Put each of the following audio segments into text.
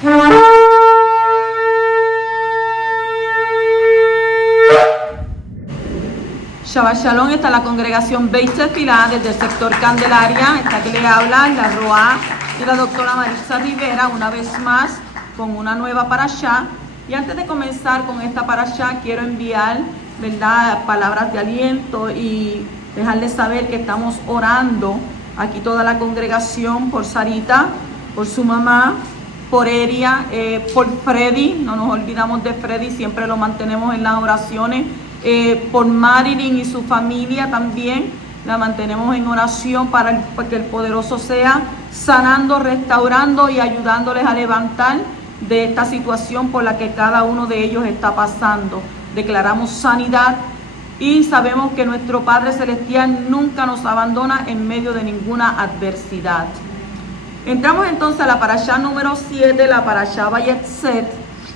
Shabbat Shalom, está la congregación Beit Tefilá desde el sector Candelaria. Está que le habla la Roa y la doctora Marisa Rivera una vez más con una nueva parashá. Y antes de comenzar con esta parashá quiero enviar, ¿verdad?, palabras de aliento y dejarles saber que estamos orando aquí toda la congregación por Sarita, por su mamá, por Eria, por Freddy. No nos olvidamos de Freddy, siempre lo mantenemos en las oraciones. Por Marilyn y su familia también la mantenemos en oración para que el poderoso sea sanando, restaurando y ayudándoles a levantar de esta situación por la que cada uno de ellos está pasando. Declaramos sanidad y sabemos que nuestro Padre Celestial nunca nos abandona en medio de ninguna adversidad. Entramos entonces a la parashá número 7, la parashá Vayetzet,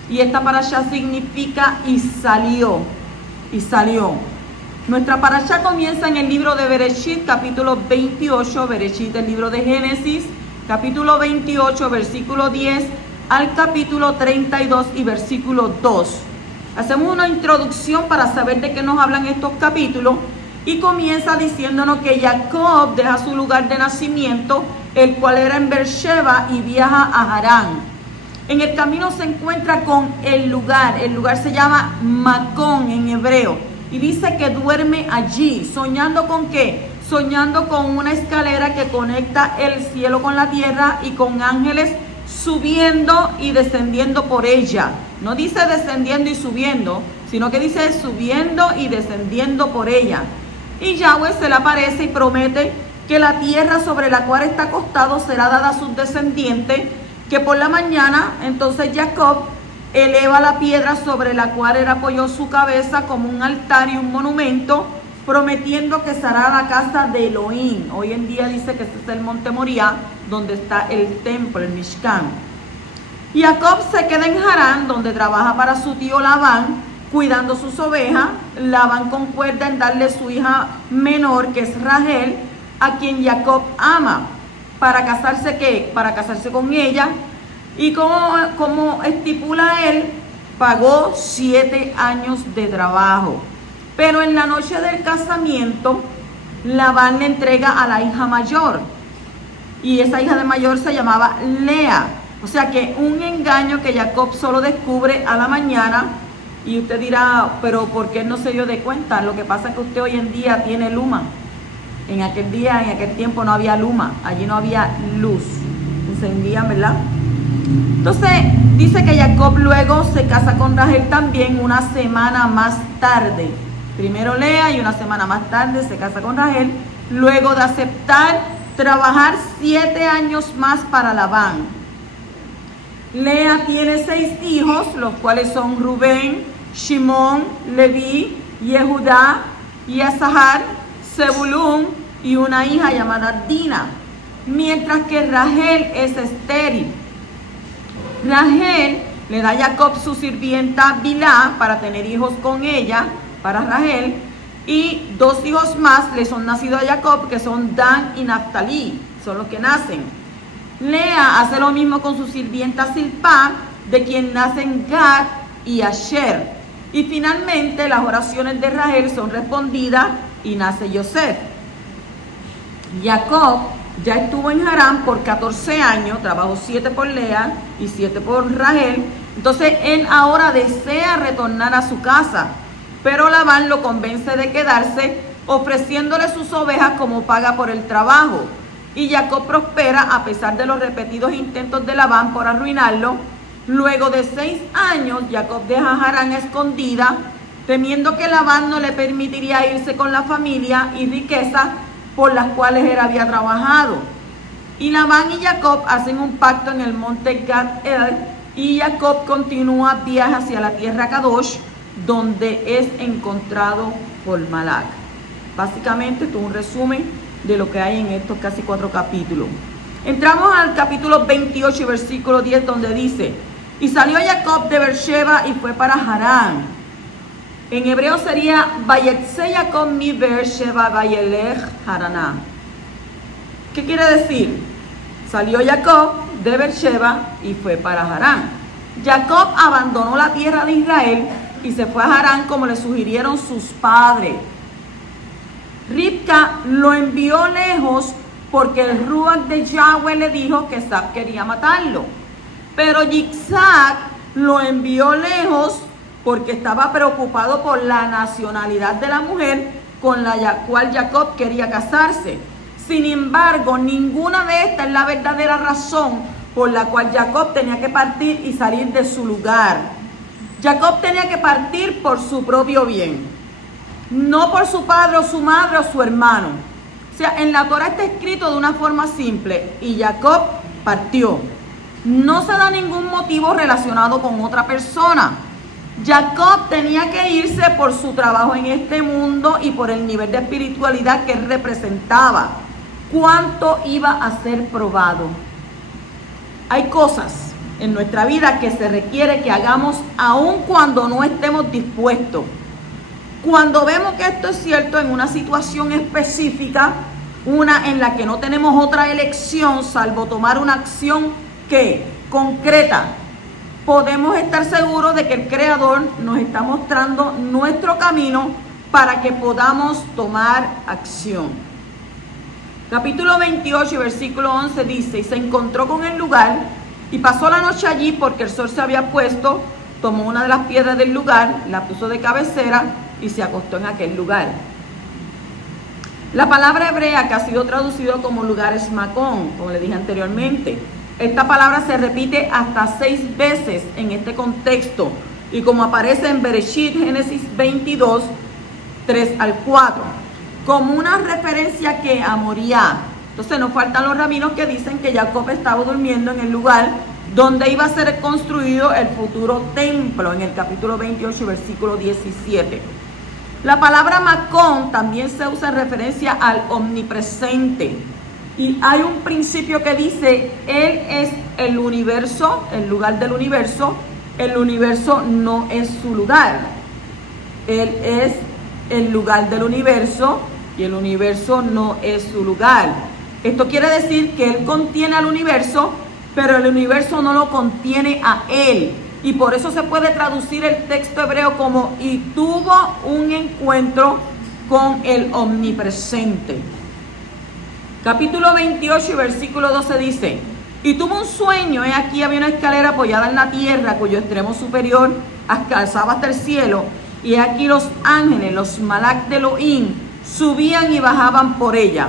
y esta parashá significa y salió. Y salió. Nuestra parashá comienza en el libro de Bereshit, capítulo 28, Bereshit, el libro de Génesis, capítulo 28, versículo 10, al capítulo 32 y versículo 2. Hacemos una introducción para saber de qué nos hablan estos capítulos y comienza diciéndonos que Jacob deja su lugar de nacimiento, el cual era en Beersheba, y viaja a Harán. En el camino se encuentra con el lugar se llama Macón en hebreo, y dice que duerme allí, soñando ¿con qué? Soñando con una escalera que conecta el cielo con la tierra y con ángeles subiendo y descendiendo por ella. No dice descendiendo y subiendo, sino que dice subiendo y descendiendo por ella. Y Yahweh se le aparece y promete que la tierra sobre la cual está acostado será dada a sus descendientes, que por la mañana entonces Jacob eleva la piedra sobre la cual él apoyó su cabeza como un altar y un monumento, prometiendo que será la casa de Elohim. Hoy en día dice que este es el monte Moriah, donde está el templo, el Mishkan. Jacob se queda en Harán, donde trabaja para su tío Labán, cuidando sus ovejas. Labán concuerda en darle su hija menor, que es Rachel, a quien Jacob ama. ¿Para casarse qué? Para casarse con ella. Y como estipula él, pagó 7 años de trabajo. Pero en la noche del casamiento, Labán le entrega a la hija mayor. Y esa hija de mayor se llamaba Lea. O sea que un engaño que Jacob solo descubre a la mañana. Y usted dirá, pero ¿por qué no se dio de cuenta? Lo que pasa es que usted hoy en día tiene luma. En aquel tiempo no había luma, allí no había luz, encendían, ¿verdad? Entonces dice que Jacob luego se casa con Rachel también una semana más tarde. Primero Lea y una semana más tarde se casa con Rachel, luego de aceptar trabajar 7 años más para Labán. Lea tiene 6 hijos, los cuales son Rubén, Shimón, Leví, Yehudá, Isahar, Zebulún y una hija llamada Dina, mientras que Rachel es estéril. Rachel le da a Jacob su sirvienta Bilá para tener hijos con ella, para Rachel, y 2 hijos más le son nacidos a Jacob, que son Dan y Naftalí, son los que nacen. Lea hace lo mismo con su sirvienta Silpá, de quien nacen Gad y Asher. Y finalmente las oraciones de Rachel son respondidas y nace Yosef. Jacob ya estuvo en Harán por 14 años, trabajó 7 por Lea y 7 por Rachel. Entonces él ahora desea retornar a su casa, pero Labán lo convence de quedarse, ofreciéndole sus ovejas como paga por el trabajo. Y Jacob prospera a pesar de los repetidos intentos de Labán por arruinarlo. Luego de 6 años, Jacob deja Harán escondida, temiendo que Labán no le permitiría irse con la familia y riqueza por las cuales él había trabajado. Y Labán y Jacob hacen un pacto en el monte Gad-El, y Jacob continúa viaje hacia la tierra Kadosh, donde es encontrado por Malak. Básicamente esto es un resumen de lo que hay en estos casi 4 capítulos. Entramos al capítulo 28 y versículo 10, donde dice: y salió Jacob de Beersheba y fue para Harán. En hebreo sería Vayetze Jacob mi Beersheba Vayelech Haraná. ¿Qué quiere decir? Salió Jacob de Beersheba y fue para Harán. Jacob abandonó la tierra de Israel y se fue a Harán como le sugirieron sus padres. Ribca lo envió lejos porque el Ruach de Yahweh le dijo que Isaac quería matarlo. Pero Isaac lo envió lejos porque estaba preocupado por la nacionalidad de la mujer con la cual Jacob quería casarse. Sin embargo, ninguna de estas es la verdadera razón por la cual Jacob tenía que partir y salir de su lugar. Jacob tenía que partir por su propio bien, no por su padre o su madre o su hermano. O sea, en la Torah está escrito de una forma simple, y Jacob partió. No se da ningún motivo relacionado con otra persona. Jacob tenía que irse por su trabajo en este mundo y por el nivel de espiritualidad que él representaba. ¿Cuánto iba a ser probado? Hay cosas en nuestra vida que se requiere que hagamos aun cuando no estemos dispuestos. Cuando vemos que esto es cierto en una situación específica, una en la que no tenemos otra elección salvo tomar una acción que concreta, podemos estar seguros de que el Creador nos está mostrando nuestro camino para que podamos tomar acción. Capítulo 28, versículo 11 dice: y se encontró con el lugar y pasó la noche allí porque el sol se había puesto, tomó una de las piedras del lugar, la puso de cabecera y se acostó en aquel lugar. La palabra hebrea que ha sido traducido como lugar es Macón, como le dije anteriormente. Esta palabra se repite hasta 6 veces en este contexto y como aparece en Bereshit, Génesis 22, 3 al 4, como una referencia que a Moriah. Entonces nos faltan los rabinos que dicen que Jacob estaba durmiendo en el lugar donde iba a ser construido el futuro templo, en el capítulo 28, versículo 17. La palabra Macón también se usa en referencia al omnipresente. Y hay un principio que dice: Él es el universo, el lugar del universo. El universo no es su lugar. Él es el lugar del universo y el universo no es su lugar. Esto quiere decir que Él contiene al universo, pero el universo no lo contiene a Él. Y por eso se puede traducir el texto hebreo como: y tuvo un encuentro con el omnipresente. Capítulo 28 y versículo 12 dice: y tuvo un sueño, he aquí había una escalera apoyada en la tierra, cuyo extremo superior alcanzaba hasta el cielo, y he aquí los ángeles, los malak de Elohim, subían y bajaban por ella.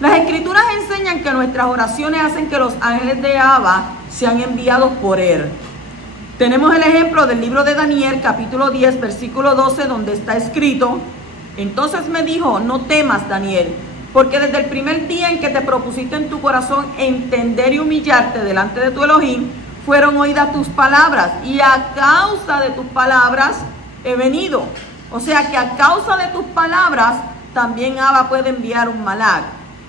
Las escrituras enseñan que nuestras oraciones hacen que los ángeles de Abba sean enviados por Él. Tenemos el ejemplo del libro de Daniel, capítulo 10, versículo 12, donde está escrito: entonces me dijo, no temas, Daniel, porque desde el primer día en que te propusiste en tu corazón entender y humillarte delante de tu Elohim, fueron oídas tus palabras, y a causa de tus palabras he venido. O sea que a causa de tus palabras también Abba puede enviar un malak.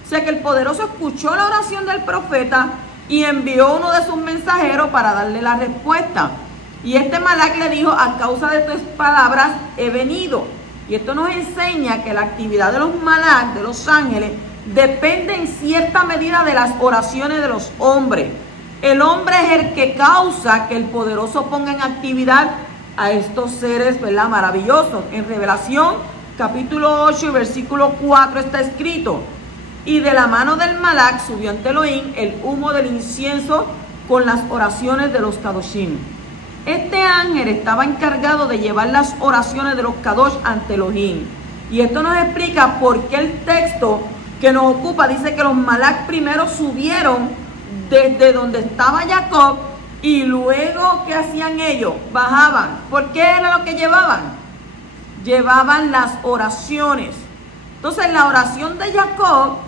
O sea que el poderoso escuchó la oración del profeta y envió uno de sus mensajeros para darle la respuesta. Y este malak le dijo: a causa de tus palabras he venido. Y esto nos enseña que la actividad de los malak, de los ángeles, depende en cierta medida de las oraciones de los hombres. El hombre es el que causa que el poderoso ponga en actividad a estos seres, ¿verdad?, maravillosos. En Revelación, capítulo 8 y versículo 4 está escrito: y de la mano del malak subió ante Elohim el humo del incienso con las oraciones de los Kadoshim. Este ángel estaba encargado de llevar las oraciones de los Kadosh ante Elohim. Y esto nos explica por qué el texto que nos ocupa dice que los malak primero subieron desde donde estaba Jacob y luego, ¿qué hacían ellos? Bajaban. ¿Por qué era lo que llevaban? Llevaban las oraciones. Entonces la oración de Jacob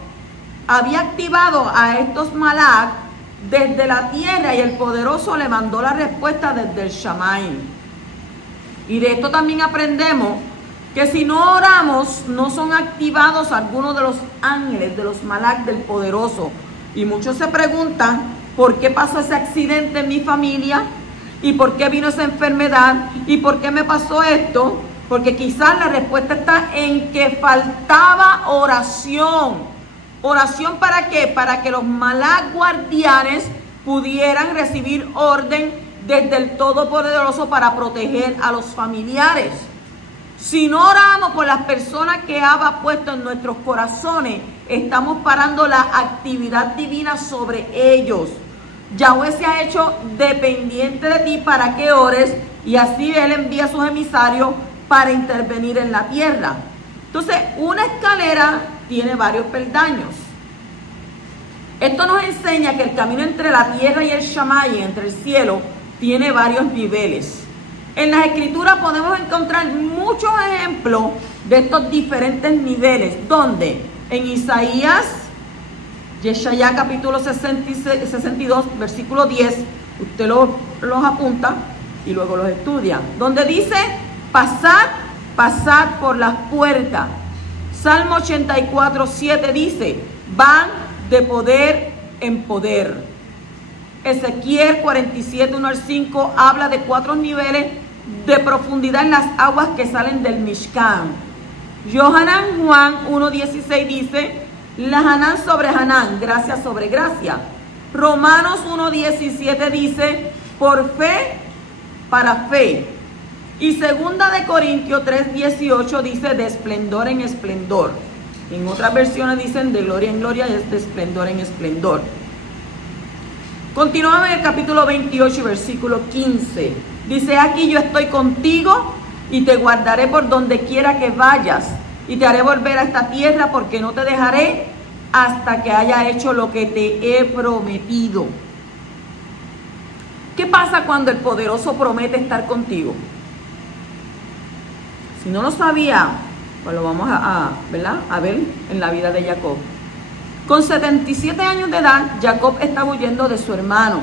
había activado a estos malak desde la tierra y el poderoso le mandó la respuesta desde el Shamayim. Y de esto también aprendemos que si no oramos no son activados algunos de los ángeles, de los malak del poderoso. Y muchos se preguntan: ¿por qué pasó ese accidente en mi familia? ¿Y por qué vino esa enfermedad? ¿Y por qué me pasó esto? Porque quizás la respuesta está en que faltaba oración. ¿Oración para qué? Para que los malak guardianes pudieran recibir orden desde el Todopoderoso para proteger a los familiares. Si no oramos por las personas que Abba ha puesto en nuestros corazones, estamos parando la actividad divina sobre ellos. Yahweh se ha hecho dependiente de ti para que ores, y así Él envía a sus emisarios para intervenir en la tierra. Entonces, una escalera tiene varios peldaños. Esto nos enseña que el camino entre la tierra y el Shammai, entre el cielo, tiene varios niveles. En las Escrituras podemos encontrar muchos ejemplos de estos diferentes niveles, donde en Isaías, Yeshaya capítulo 62, versículo 10, usted los apunta y luego los estudia, donde dice, pasad por las puertas. Salmo 84, 7 dice, van de poder en poder. Ezequiel 47, 1 al 5 habla de 4 niveles de profundidad en las aguas que salen del Mishkan. Yohanan Juan 1:16 dice, la Hanán sobre Hanán, gracia sobre gracia. Romanos 1:17 dice, por fe para fe. Y segunda de Corintios 3:18 dice, de esplendor en esplendor. En otras versiones dicen, de gloria en gloria, es de esplendor en esplendor. Continuamos en el capítulo 28, versículo 15. Dice, aquí yo estoy contigo y te guardaré por donde quiera que vayas, y te haré volver a esta tierra, porque no te dejaré hasta que haya hecho lo que te he prometido. ¿Qué pasa cuando el poderoso promete estar contigo? Si no lo sabía, pues lo vamos a ver en la vida de Jacob. Con 77 años de edad, Jacob estaba huyendo de su hermano.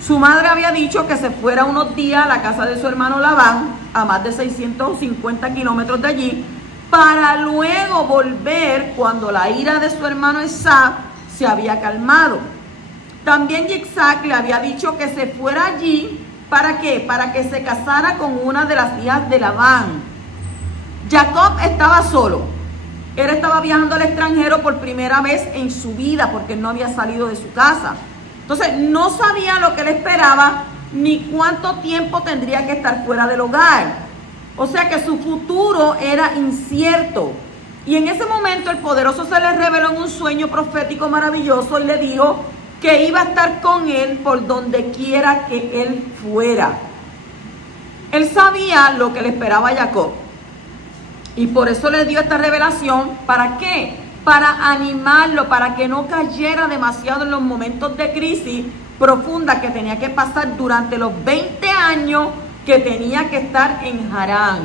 Su madre había dicho que se fuera unos días a la casa de su hermano Labán, a más de 650 kilómetros de allí, para luego volver cuando la ira de su hermano Esau se había calmado. También Isaac le había dicho que se fuera allí, ¿para qué? Para que se casara con una de las hijas de Labán. Jacob estaba solo. Él estaba viajando al extranjero por primera vez en su vida, porque él no había salido de su casa. Entonces no sabía lo que le esperaba, ni cuánto tiempo tendría que estar fuera del hogar. O sea que su futuro era incierto. Y en ese momento el poderoso se le reveló en un sueño profético maravilloso y le dijo que iba a estar con él por donde quiera que él fuera. Él sabía lo que le esperaba a Jacob. Y por eso le dio esta revelación. ¿Para qué? Para animarlo, para que no cayera demasiado en los momentos de crisis profunda que tenía que pasar durante los 20 años que tenía que estar en Harán.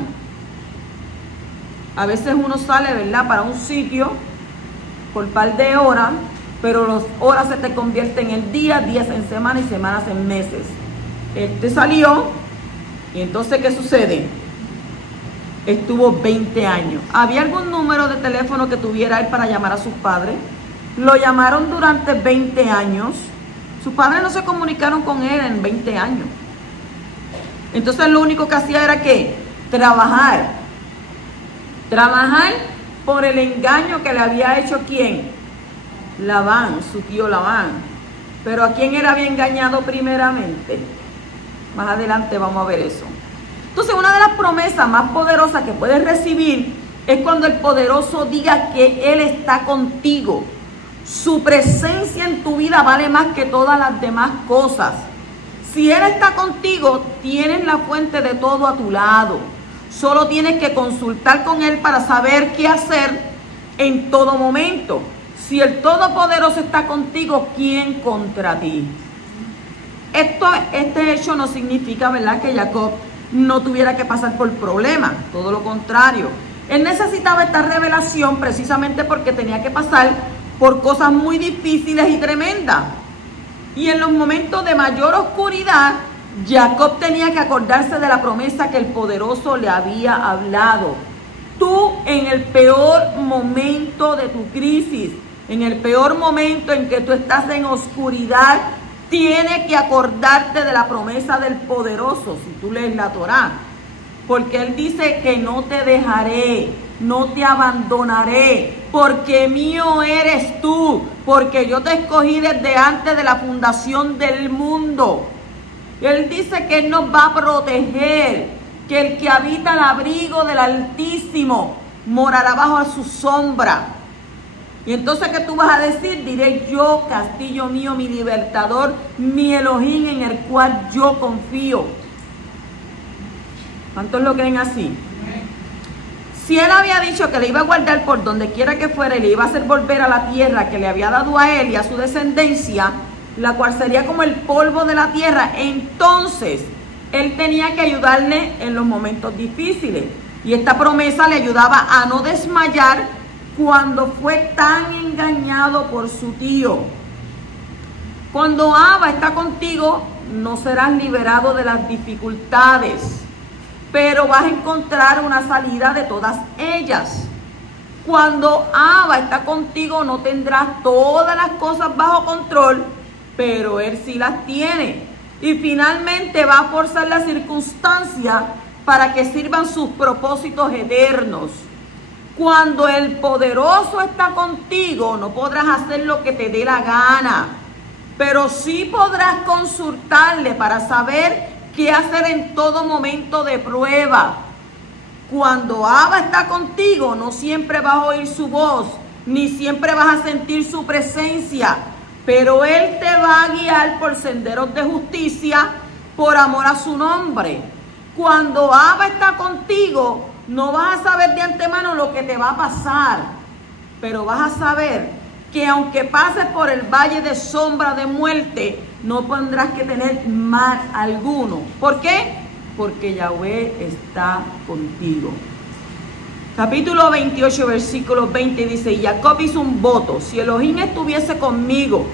A veces uno sale, ¿verdad?, para un sitio por un par de horas, pero las horas se te convierten en días, días en semanas y semanas en meses. Este salió y entonces, ¿qué sucede? Estuvo 20 años. ¿Había algún número de teléfono que tuviera él para llamar a sus padres? Lo llamaron durante 20 años. Sus padres no se comunicaron con él en 20 años. Entonces lo único que hacía era ¿qué? Trabajar. Trabajar por el engaño que le había hecho ¿quién? Labán, su tío Labán. Pero ¿a quién él había engañado primeramente? Más adelante vamos a ver eso. Entonces, una de las promesas más poderosas que puedes recibir es cuando el poderoso diga que Él está contigo. Su presencia en tu vida vale más que todas las demás cosas. Si Él está contigo, tienes la fuente de todo a tu lado. Solo tienes que consultar con Él para saber qué hacer en todo momento. Si el Todopoderoso está contigo, ¿quién contra ti? Este hecho no significa, ¿verdad?, que Jacob no tuviera que pasar por problemas, todo lo contrario. Él necesitaba esta revelación precisamente porque tenía que pasar por cosas muy difíciles y tremendas. Y en los momentos de mayor oscuridad, Jacob tenía que acordarse de la promesa que el poderoso le había hablado. Tú, en el peor momento de tu crisis, en el peor momento en que tú estás en oscuridad, tienes que acordarte de la promesa del poderoso, si tú lees la Torá. Porque Él dice que no te dejaré, no te abandonaré, porque mío eres tú, porque yo te escogí desde antes de la fundación del mundo. Él dice que Él nos va a proteger, que el que habita al abrigo del Altísimo morará bajo su sombra. Y entonces, ¿qué tú vas a decir? Diré yo, castillo mío, mi libertador, mi Elohim en el cual yo confío. ¿Cuántos lo creen así? Si Él había dicho que le iba a guardar por donde quiera que fuera y le iba a hacer volver a la tierra que le había dado a él y a su descendencia, la cual sería como el polvo de la tierra, entonces Él tenía que ayudarle en los momentos difíciles. Y esta promesa le ayudaba a no desmayar cuando fue tan engañado por su tío. Cuando Abba está contigo, no serás liberado de las dificultades, pero vas a encontrar una salida de todas ellas. Cuando Abba está contigo, no tendrás todas las cosas bajo control, pero Él sí las tiene. Y finalmente va a forzar las circunstancias para que sirvan sus propósitos eternos. Cuando el poderoso está contigo, no podrás hacer lo que te dé la gana, pero sí podrás consultarle para saber qué hacer en todo momento de prueba. Cuando Abba está contigo, no siempre vas a oír su voz, ni siempre vas a sentir su presencia, pero Él te va a guiar por senderos de justicia, por amor a su nombre. Cuando Abba está contigo, no vas a saber de antemano lo que te va a pasar, pero vas a saber que aunque pases por el valle de sombra de muerte, no tendrás que tener mal alguno. ¿Por qué? Porque Yahweh está contigo. Capítulo 28, versículo 20 dice: y Jacob hizo un voto: si Elohim estuviese conmigo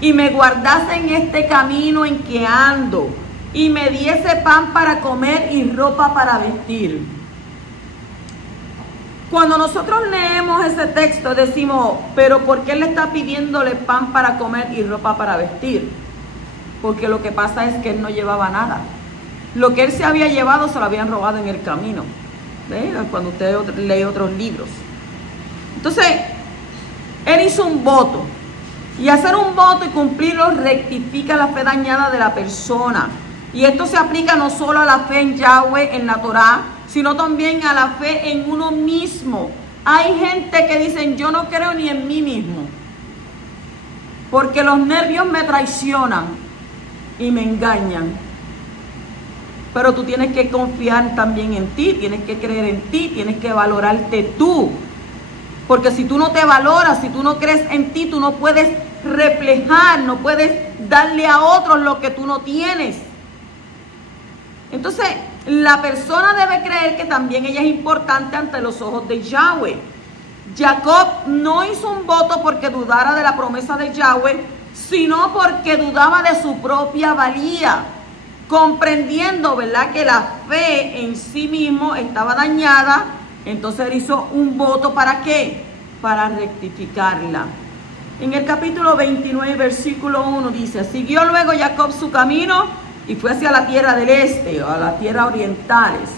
y me guardase en este camino en que ando, y me diese pan para comer y ropa para vestir. Cuando nosotros leemos ese texto decimos, pero ¿por qué le está pidiéndole pan para comer y ropa para vestir? Porque lo que pasa es que él no llevaba nada. Lo que él se había llevado se lo habían robado en el camino. ¿Ves? Cuando usted lee otros libros. Entonces, él hizo un voto. Y hacer un voto y cumplirlo rectifica la fe dañada de la persona. Y esto se aplica no solo a la fe en Yahweh, en la Torá, sino también a la fe en uno mismo. Hay gente que dicen, yo no creo ni en mí mismo, porque los nervios me traicionan y me engañan. Pero tú tienes que confiar también en ti, tienes que creer en ti, tienes que valorarte tú. Porque si tú no te valoras, si tú no crees en ti, tú no puedes reflejar, no puedes darle a otros lo que tú no tienes. Entonces, la persona debe creer que también ella es importante ante los ojos de Yahweh. Jacob no hizo un voto porque dudara de la promesa de Yahweh, sino porque dudaba de su propia valía, comprendiendo, ¿verdad?, que la fe en sí mismo estaba dañada. Entonces él hizo un voto, ¿para qué? Para rectificarla. En el capítulo 29, versículo 1 dice: siguió luego Jacob su camino y fue hacia la tierra del este, o a la tierra orientales.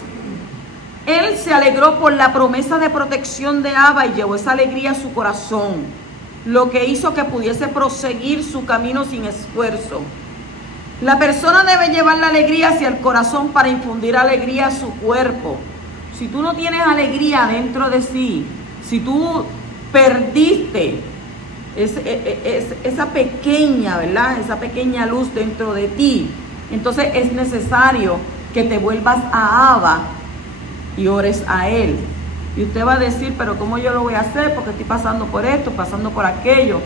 Él se alegró por la promesa de protección de Abba y llevó esa alegría a su corazón, lo que hizo que pudiese proseguir su camino sin esfuerzo. La persona debe llevar la alegría hacia el corazón para infundir alegría a su cuerpo. Si tú no tienes alegría dentro de sí, si tú perdiste esa pequeña, ¿verdad?, esa pequeña luz dentro de ti, entonces es necesario que te vuelvas a Abba y ores a Él. Y usted va a decir, pero ¿cómo yo lo voy a hacer? Porque estoy pasando por esto, pasando por aquello.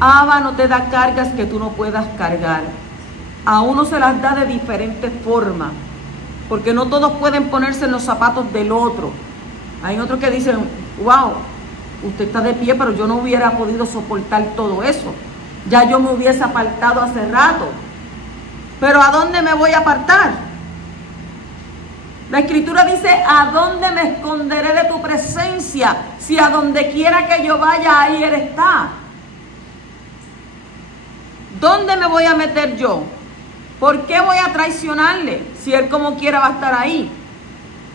Abba no te da cargas que tú no puedas cargar. A uno se las da de diferentes formas, porque no todos pueden ponerse en los zapatos del otro. Hay otros que dicen, wow, usted está de pie, pero yo no hubiera podido soportar todo eso. Ya yo me hubiese apartado hace rato. Pero ¿a dónde me voy a apartar? La Escritura dice, ¿a dónde me esconderé de tu presencia? Si a donde quiera que yo vaya, ahí Él está. ¿Dónde me voy a meter yo? ¿Por qué voy a traicionarle si Él como quiera va a estar ahí?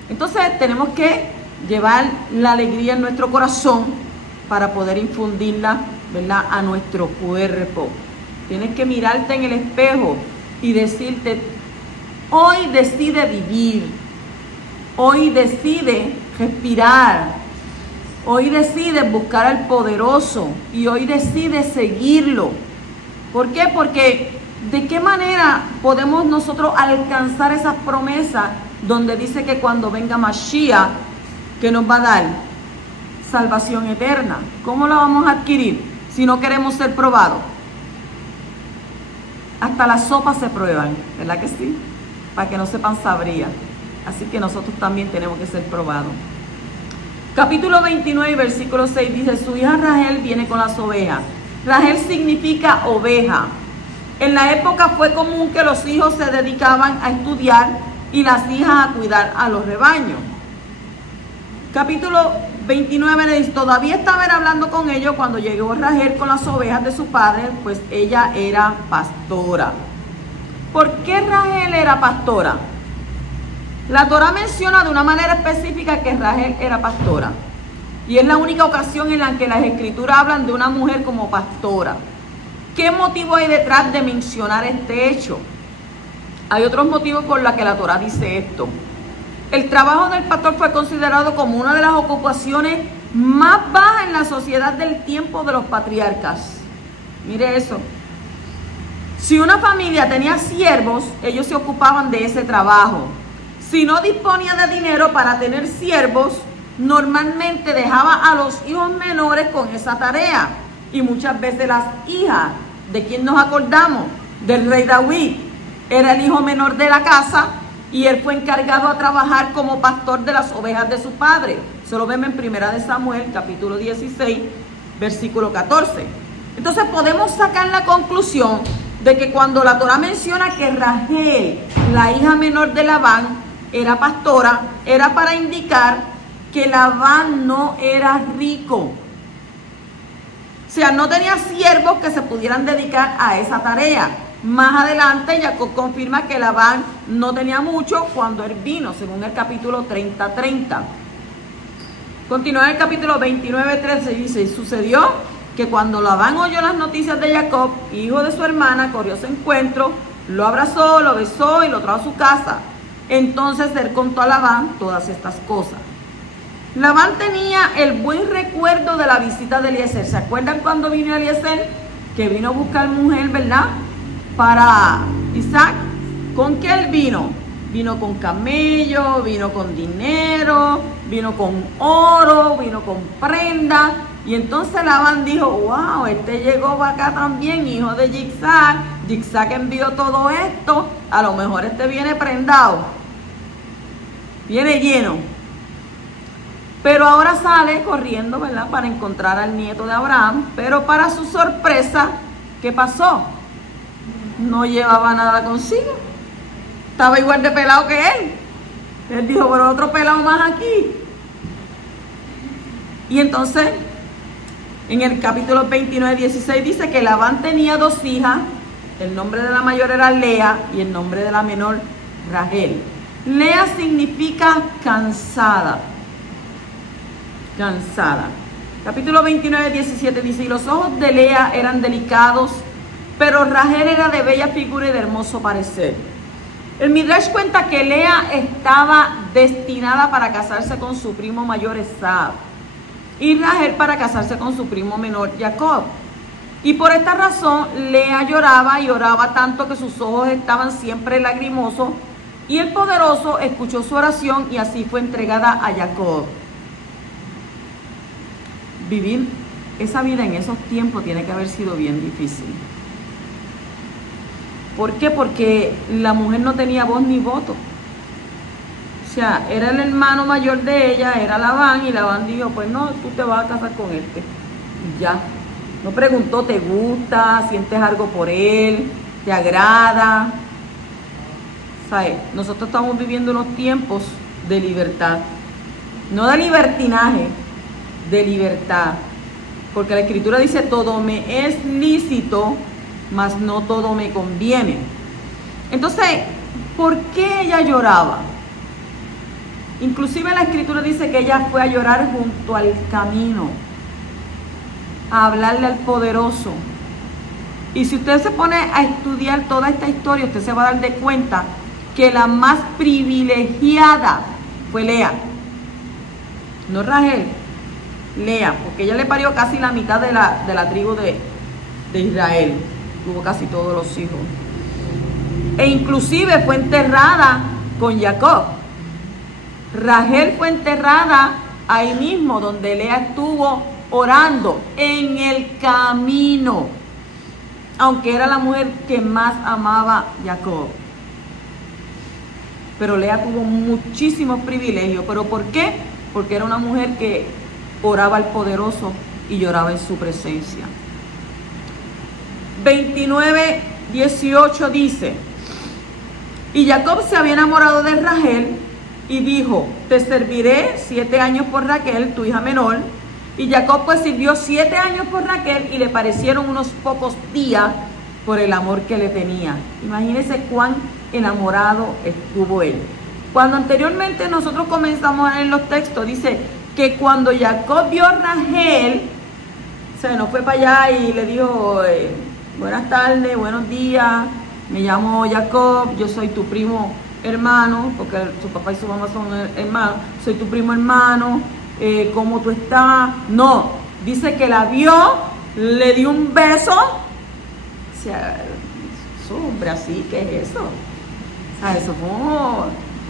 Entonces tenemos que llevar la alegría en nuestro corazón para poder infundirla ¿verdad?, a nuestro cuerpo. Tienes que mirarte en el espejo y decirte, hoy decide vivir, hoy decide respirar, hoy decide buscar al poderoso y hoy decide seguirlo. ¿Por qué? Porque ¿de qué manera podemos nosotros alcanzar esas promesas donde dice que cuando venga Mashiach, que nos va a dar salvación eterna? ¿Cómo la vamos a adquirir si no queremos ser probados? Hasta las sopas se prueban, ¿verdad que sí? Para que no sepan sabría. Así que nosotros también tenemos que ser probados. Capítulo 29, versículo 6 dice, su hija Rahel viene con las ovejas. Rahel significa oveja. En la época fue común que los hijos se dedicaban a estudiar y las hijas a cuidar a los rebaños. Capítulo 29 le dice, todavía estaba hablando con ellos cuando llegó Rahel con las ovejas de su padre, pues ella era pastora. ¿Por qué Rahel era pastora? La Torá menciona de una manera específica que Rahel era pastora. Y es la única ocasión en la que las escrituras hablan de una mujer como pastora. ¿Qué motivo hay detrás de mencionar este hecho? Hay otros motivos por los que la Torá dice esto. El trabajo del pastor fue considerado como una de las ocupaciones más bajas en la sociedad del tiempo de los patriarcas. Mire eso. Si una familia tenía siervos, ellos se ocupaban de ese trabajo. Si no disponía de dinero para tener siervos, normalmente dejaba a los hijos menores con esa tarea. Y muchas veces las hijas, ¿de quién nos acordamos? Del rey David. Era el hijo menor de la casa y él fue encargado a trabajar como pastor de las ovejas de su padre. Se lo vemos en 1 Samuel, capítulo 16, versículo 14. Entonces podemos sacar la conclusión de que cuando la Torá menciona que Rahel, la hija menor de Labán, era pastora, era para indicar que Labán no era rico. O sea, no tenía siervos que se pudieran dedicar a esa tarea. Más adelante, Jacob confirma que Labán no tenía mucho cuando él vino, según el capítulo 30:30. Continúa en el capítulo 29:13, dice, y sucedió que cuando Labán oyó las noticias de Jacob, hijo de su hermana, corrió a su encuentro, lo abrazó, lo besó y lo trajo a su casa. Entonces él contó a Labán todas estas cosas. Labán tenía el buen recuerdo de la visita de Eliezer. ¿Se acuerdan cuando vino Eliezer? Que vino a buscar mujer, ¿verdad?, para Isaac. ¿Con qué él vino? Vino con camello, vino con dinero, vino con oro, vino con prenda. Y entonces Labán dijo, wow, este llegó para acá también, hijo de Yitzhak. Yitzhak envió todo esto, a lo mejor este viene prendado, viene lleno. Pero ahora sale corriendo, ¿verdad?, para encontrar al nieto de Abraham. Pero para su sorpresa, ¿qué pasó? No llevaba nada consigo. Estaba igual de pelado que él. Él dijo, pero otro pelado más aquí. Y entonces, en el capítulo 29:16 dice que Labán tenía 2 hijas. El nombre de la mayor era Lea y el nombre de la menor Rahel. Lea significa cansada. Cansada. Capítulo 29:17 dice, y los ojos de Lea eran delicados, pero Rahel era de bella figura y de hermoso parecer. El Midrash cuenta que Lea estaba destinada para casarse con su primo mayor Esau y Rahel para casarse con su primo menor Jacob. Y por esta razón Lea lloraba y oraba tanto que sus ojos estaban siempre lagrimosos, y el poderoso escuchó su oración y así fue entregada a Jacob. Vivir esa vida en esos tiempos tiene que haber sido bien difícil. ¿Por qué? Porque la mujer no tenía voz ni voto. O sea, era el hermano mayor de ella, era Labán, y Labán dijo, pues no, tú te vas a casar con este. Y ya. No preguntó, ¿te gusta? ¿Sientes algo por él? ¿Te agrada? ¿Sabes? Nosotros estamos viviendo unos tiempos de libertad. No de libertinaje, de libertad. Porque la Escritura dice, todo me es lícito, mas no todo me conviene. Entonces, ¿por qué ella lloraba? Inclusive la Escritura dice que ella fue a llorar junto al camino. a hablarle al poderoso. Y si usted se pone a estudiar toda esta historia, usted se va a dar de cuenta que la más privilegiada fue Lea. No Rahel, Lea, porque ella le parió casi la mitad de la tribu de Israel. Tuvo casi todos los hijos. E inclusive fue enterrada con Jacob. Rahel fue enterrada ahí mismo donde Lea estuvo orando en el camino, aunque era la mujer que más amaba a Jacob. Pero Lea tuvo muchísimos privilegios. ¿Pero por qué? Porque era una mujer que oraba al poderoso y lloraba en su presencia. 29:18 dice: y Jacob se había enamorado de Rahel y dijo: te serviré 7 años por Raquel, tu hija menor. Y Jacob pues sirvió 7 años por Raquel y le parecieron unos pocos días por el amor que le tenía. Imagínense cuán enamorado estuvo él. Cuando anteriormente nosotros comenzamos en los textos, dice que cuando Jacob vio a Rahel, o sea, no fue para allá y le dijo: buenas tardes, buenos días, me llamo Jacob, yo soy tu primo hermano, porque su papá y su mamá son hermanos, soy tu primo hermano, ¿cómo tú estás? No, dice que la vio, le dio un beso. O sea, eso, hombre, así, ¿qué es eso? O sea, eso fue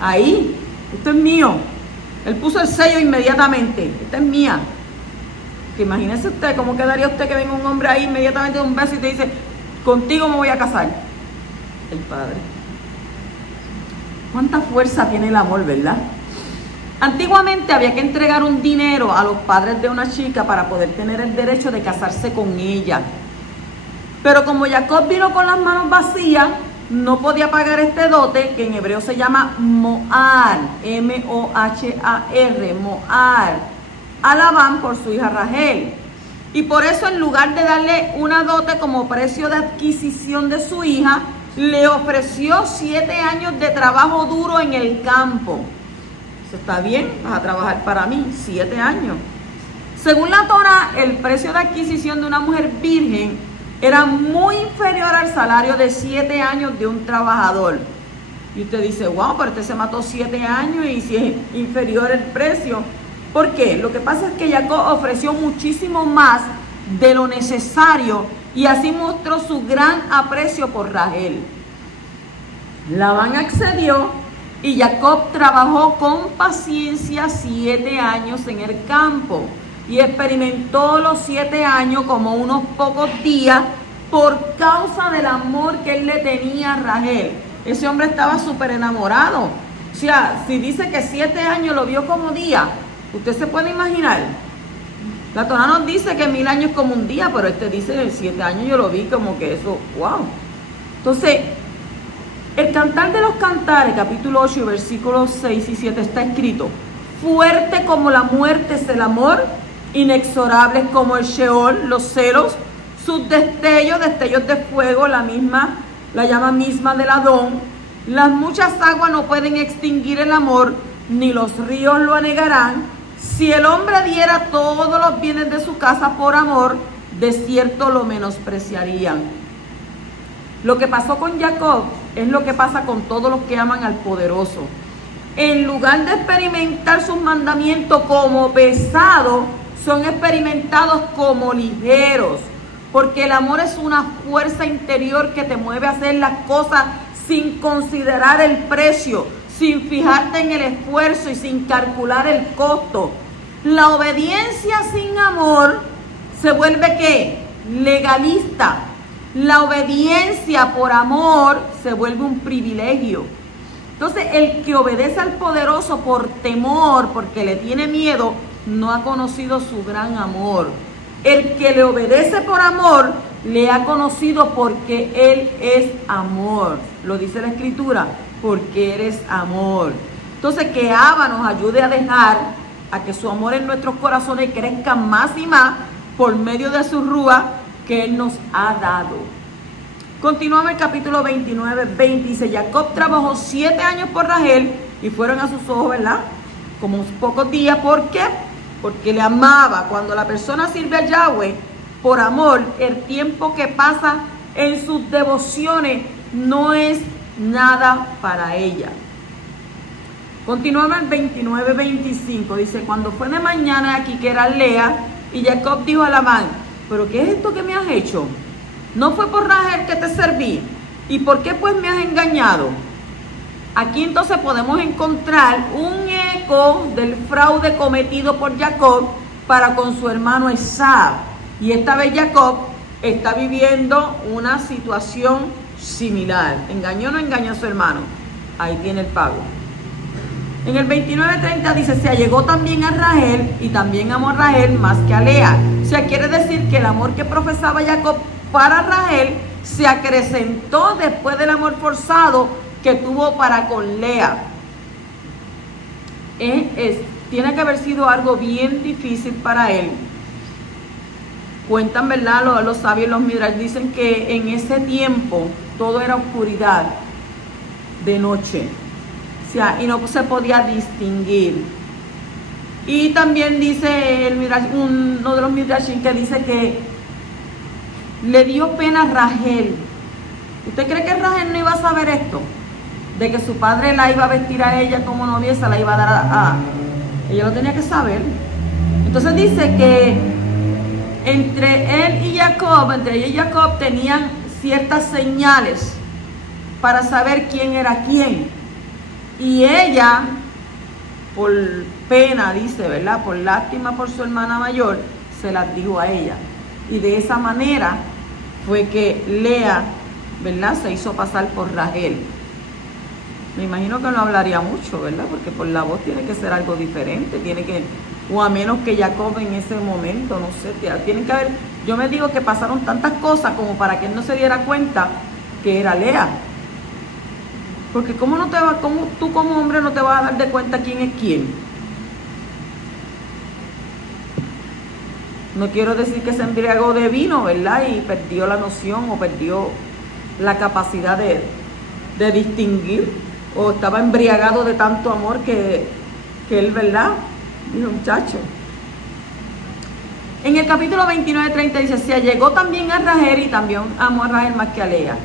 ahí, esto es mío. Él puso el sello inmediatamente, esta es mía. Que imagínese usted, ¿cómo quedaría usted que venga un hombre ahí inmediatamente de un beso y te dice: contigo me voy a casar? El padre. ¿Cuánta fuerza tiene el amor, verdad? Antiguamente había que entregar un dinero a los padres de una chica para poder tener el derecho de casarse con ella. Pero como Jacob vino con las manos vacías, no podía pagar este dote, que en hebreo se llama Mohar, M-O-H-A-R, Mohar, a Labán por su hija Rahel. Y por eso, en lugar de darle una dote como precio de adquisición de su hija, le ofreció 7 años de trabajo duro en el campo. Eso está bien, vas a trabajar para mí 7 años. Según la Torá, el precio de adquisición de una mujer virgen era muy inferior al salario de 7 años de un trabajador. Y usted dice: wow, pero este se mató 7 años y si es inferior el precio. ¿Por qué? Lo que pasa es que Jacob ofreció muchísimo más de lo necesario y así mostró su gran aprecio por Rahel. Labán accedió y Jacob trabajó con paciencia 7 años en el campo y experimentó los 7 años como unos pocos días por causa del amor que él le tenía a Rahel. Ese hombre estaba súper enamorado. O sea, si dice que 7 años lo vio como día, usted se puede imaginar. La Torá nos dice que 1000 años como un día, pero este dice 7 años yo lo vi como que eso, wow. Entonces, el Cantar de los Cantares, capítulo 8, versículos 6 y 7 está escrito: fuerte como la muerte es el amor, inexorable como el Sheol, los celos, sus destellos de fuego, la llama misma del Adón. Las muchas aguas no pueden extinguir el amor, ni los ríos lo anegarán. Si el hombre diera todos los bienes de su casa por amor, de cierto lo menospreciarían. Lo que pasó con Jacob es lo que pasa con todos los que aman al poderoso. En lugar de experimentar sus mandamientos como pesados, son experimentados como ligeros. Porque el amor es una fuerza interior que te mueve a hacer las cosas sin considerar el precio, sin fijarte en el esfuerzo y sin calcular el costo. La obediencia sin amor se vuelve ¿qué? Legalista. La obediencia por amor se vuelve un privilegio. Entonces, el que obedece al poderoso por temor, porque le tiene miedo, no ha conocido su gran amor. El que le obedece por amor, le ha conocido porque Él es amor. Lo dice la Escritura, porque eres amor. Entonces, que Abba nos ayude a dejar a que su amor en nuestros corazones crezca más y más por medio de su rúa que Él nos ha dado. Continuamos el capítulo 29, 20. Dice: Jacob trabajó 7 años por Rahel y fueron a sus ojos, ¿verdad? Como unos pocos días. ¿Por qué? Porque le amaba. Cuando la persona sirve a Yahweh, por amor, el tiempo que pasa en sus devociones no es nada para ella. Continuamos el 29-25, dice, cuando fue de mañana aquí que era Lea, y Jacob dijo a Labán, ¿pero qué es esto que me has hecho? ¿No fue por Rachel que te serví? ¿Y por qué pues me has engañado? Aquí entonces podemos encontrar un eco del fraude cometido por Jacob para con su hermano Esaú. Y esta vez Jacob está viviendo una situación similar. ¿Engañó o no engañó a su hermano? Ahí tiene el pago. En el 29-30 dice, se allegó también a Rachel y también amó a Rachel más que a Lea. O sea, quiere decir que el amor que profesaba Jacob para Rachel se acrecentó después del amor forzado que tuvo para con Lea. Tiene que haber sido algo bien difícil para él. Cuentan, ¿verdad? Los sabios, los midrash dicen que en ese tiempo todo era oscuridad de noche. O sea, y no se podía distinguir. Y también dice el midrash, uno de los midrashim que dice que le dio pena a Rachel. ¿Usted cree que Rachel no iba a saber esto? De que su padre la iba a vestir a ella como novia, se la iba a dar a ella lo tenía que saber. Entonces dice que entre él y Jacob, entre ella y Jacob tenían ciertas señales para saber quién era quién. Y ella, por pena, dice, ¿verdad? Por lástima por su hermana mayor, se las dijo a ella. Y de esa manera fue que Lea, ¿verdad? Se hizo pasar por Rachel. Me imagino que no hablaría mucho, ¿verdad? Porque por la voz tiene que ser algo diferente, o a menos que Jacob en ese momento, no sé, tienen que haber, yo me digo que pasaron tantas cosas como para que él no se diera cuenta que era Lea. Porque cómo tú como hombre no te vas a dar de cuenta quién es quién. No quiero decir que se embriagó de vino, ¿verdad? Y perdió la noción o perdió la capacidad de distinguir, o estaba embriagado de tanto amor que él, ¿verdad? Dijo, muchacho. En el capítulo 29-30 dice, se allegó también a Rachel y también amó a Rachel más que a Lea.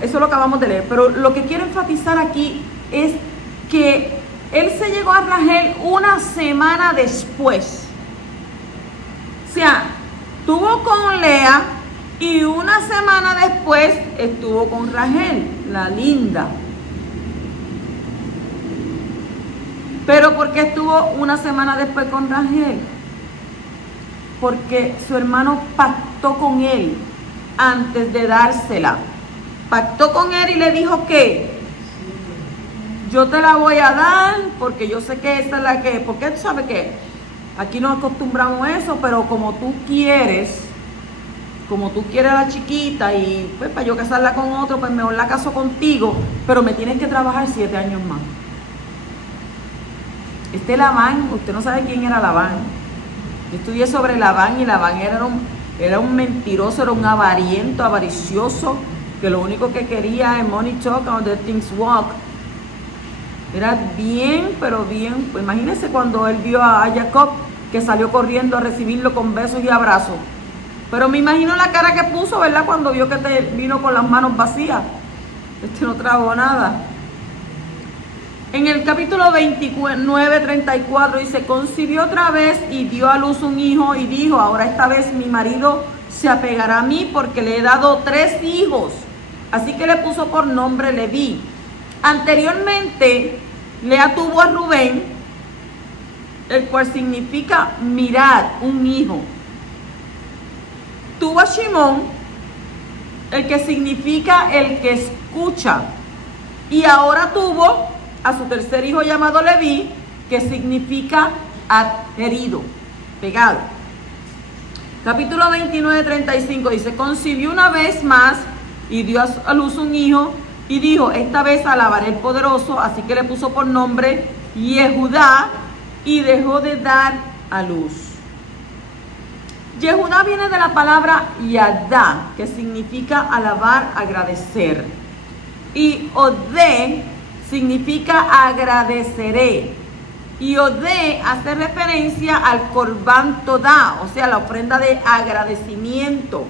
Eso lo acabamos de leer, pero lo que quiero enfatizar aquí es que él se llegó a Rachel una semana después. O sea, estuvo con Lea y una semana después estuvo con Rachel, la linda. Pero ¿por qué estuvo una semana después con Rachel? Porque su hermano pactó con él antes de dársela. Pactó con él y le dijo que yo te la voy a dar porque yo sé que esta es la que, porque tú sabes que aquí no acostumbramos a eso, pero como tú quieres a la chiquita y pues para yo casarla con otro, pues mejor la caso contigo, pero me tienes que trabajar 7 años más. Labán, usted no sabe quién era Labán. Yo estudié sobre Labán y Labán era un mentiroso, era un avariento, avaricioso, que lo único que quería es money talk and the things walk. Era bien, pero bien. Pues imagínense cuando él vio a Jacob que salió corriendo a recibirlo con besos y abrazos. Pero me imagino la cara que puso, ¿verdad? Cuando vio que te vino con las manos vacías. No trajo nada. En el capítulo 29-34 dice, concibió otra vez y dio a luz un hijo y dijo, ahora esta vez mi marido se apegará a mí porque le he dado 3 hijos. Así que le puso por nombre Leví. Anteriormente, Lea tuvo a Rubén, el cual significa mirad, un hijo. Tuvo a Shimón, el que significa el que escucha. Y ahora tuvo a su tercer hijo llamado Leví, que significa adherido, pegado. Capítulo 29-35 dice, concibió una vez más y dio a luz un hijo y dijo, esta vez alabaré el poderoso, así que le puso por nombre Yehudá y dejó de dar a luz. Yehudá viene de la palabra Yadá, que significa alabar, agradecer. Y Odé significa agradeceré. Y Odé hace referencia al Corbán Todá, o sea, la ofrenda de agradecimiento.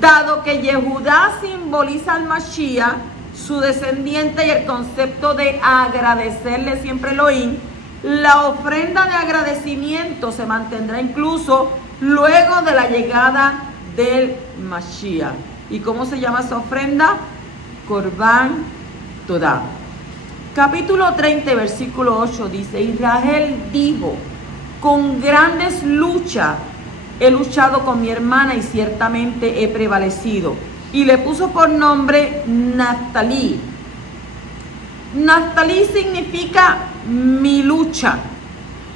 Dado que Yehudá simboliza al Mashiach, su descendiente, y el concepto de agradecerle siempre Elohim, la ofrenda de agradecimiento se mantendrá incluso luego de la llegada del Mashiach. ¿Y cómo se llama esa ofrenda? Corbán Todá. Capítulo 30, versículo 8 dice: Israel dijo, con grandes luchas he luchado con mi hermana y ciertamente he prevalecido. Y le puso por nombre Naftalí. Naftalí significa mi lucha.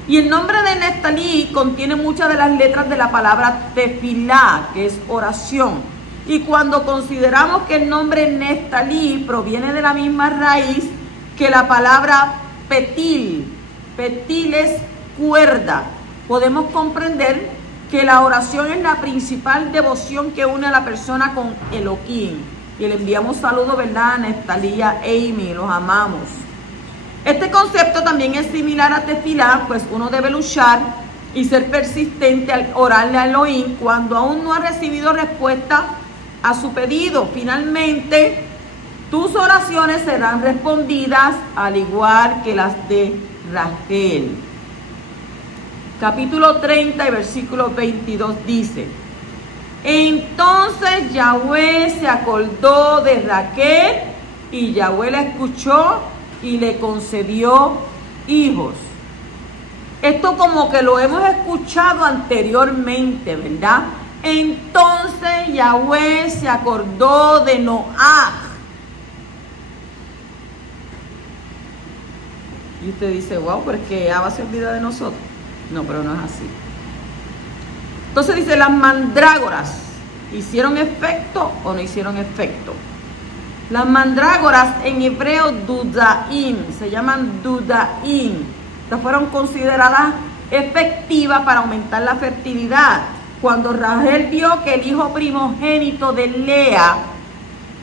Y el nombre de Neftalí contiene muchas de las letras de la palabra tefilá, que es oración. Y cuando consideramos que el nombre Neftalí proviene de la misma raíz que la palabra petil, petil es cuerda, podemos comprender que la oración es la principal devoción que une a la persona con Elohim. Y le enviamos saludos, ¿verdad?, a Neftalí y a Amy, los amamos. Este concepto también es similar a tefilá, pues uno debe luchar y ser persistente al orarle a Elohim cuando aún no ha recibido respuesta a su pedido. Finalmente, tus oraciones serán respondidas al igual que las de Rachel. Capítulo 30 y versículo 22 dice: Entonces Yahweh se acordó de Rachel y Yahweh la escuchó y le concedió hijos. Esto como que lo hemos escuchado anteriormente, ¿verdad? Entonces Yahweh se acordó de Noaj. Y usted dice, wow, pero es que Abba se olvida de nosotros. No, pero no es así. Entonces dice, las mandrágoras, ¿hicieron efecto o no hicieron efecto? Las mandrágoras en hebreo dudaim, se llaman dudaim. Estas fueron consideradas efectivas para aumentar la fertilidad. Cuando Rachel vio que el hijo primogénito de Lea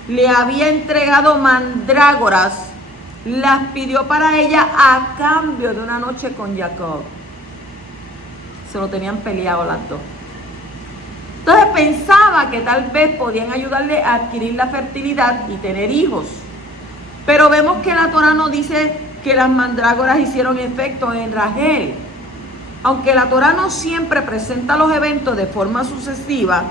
le había entregado mandrágoras, las pidió para ella a cambio de una noche con Jacob. Se lo tenían peleado las dos. Entonces pensaba que tal vez podían ayudarle a adquirir la fertilidad y tener hijos. Pero vemos que la Torah no dice que las mandrágoras hicieron efecto en Rachel. Aunque la Torah no siempre presenta los eventos de forma sucesiva,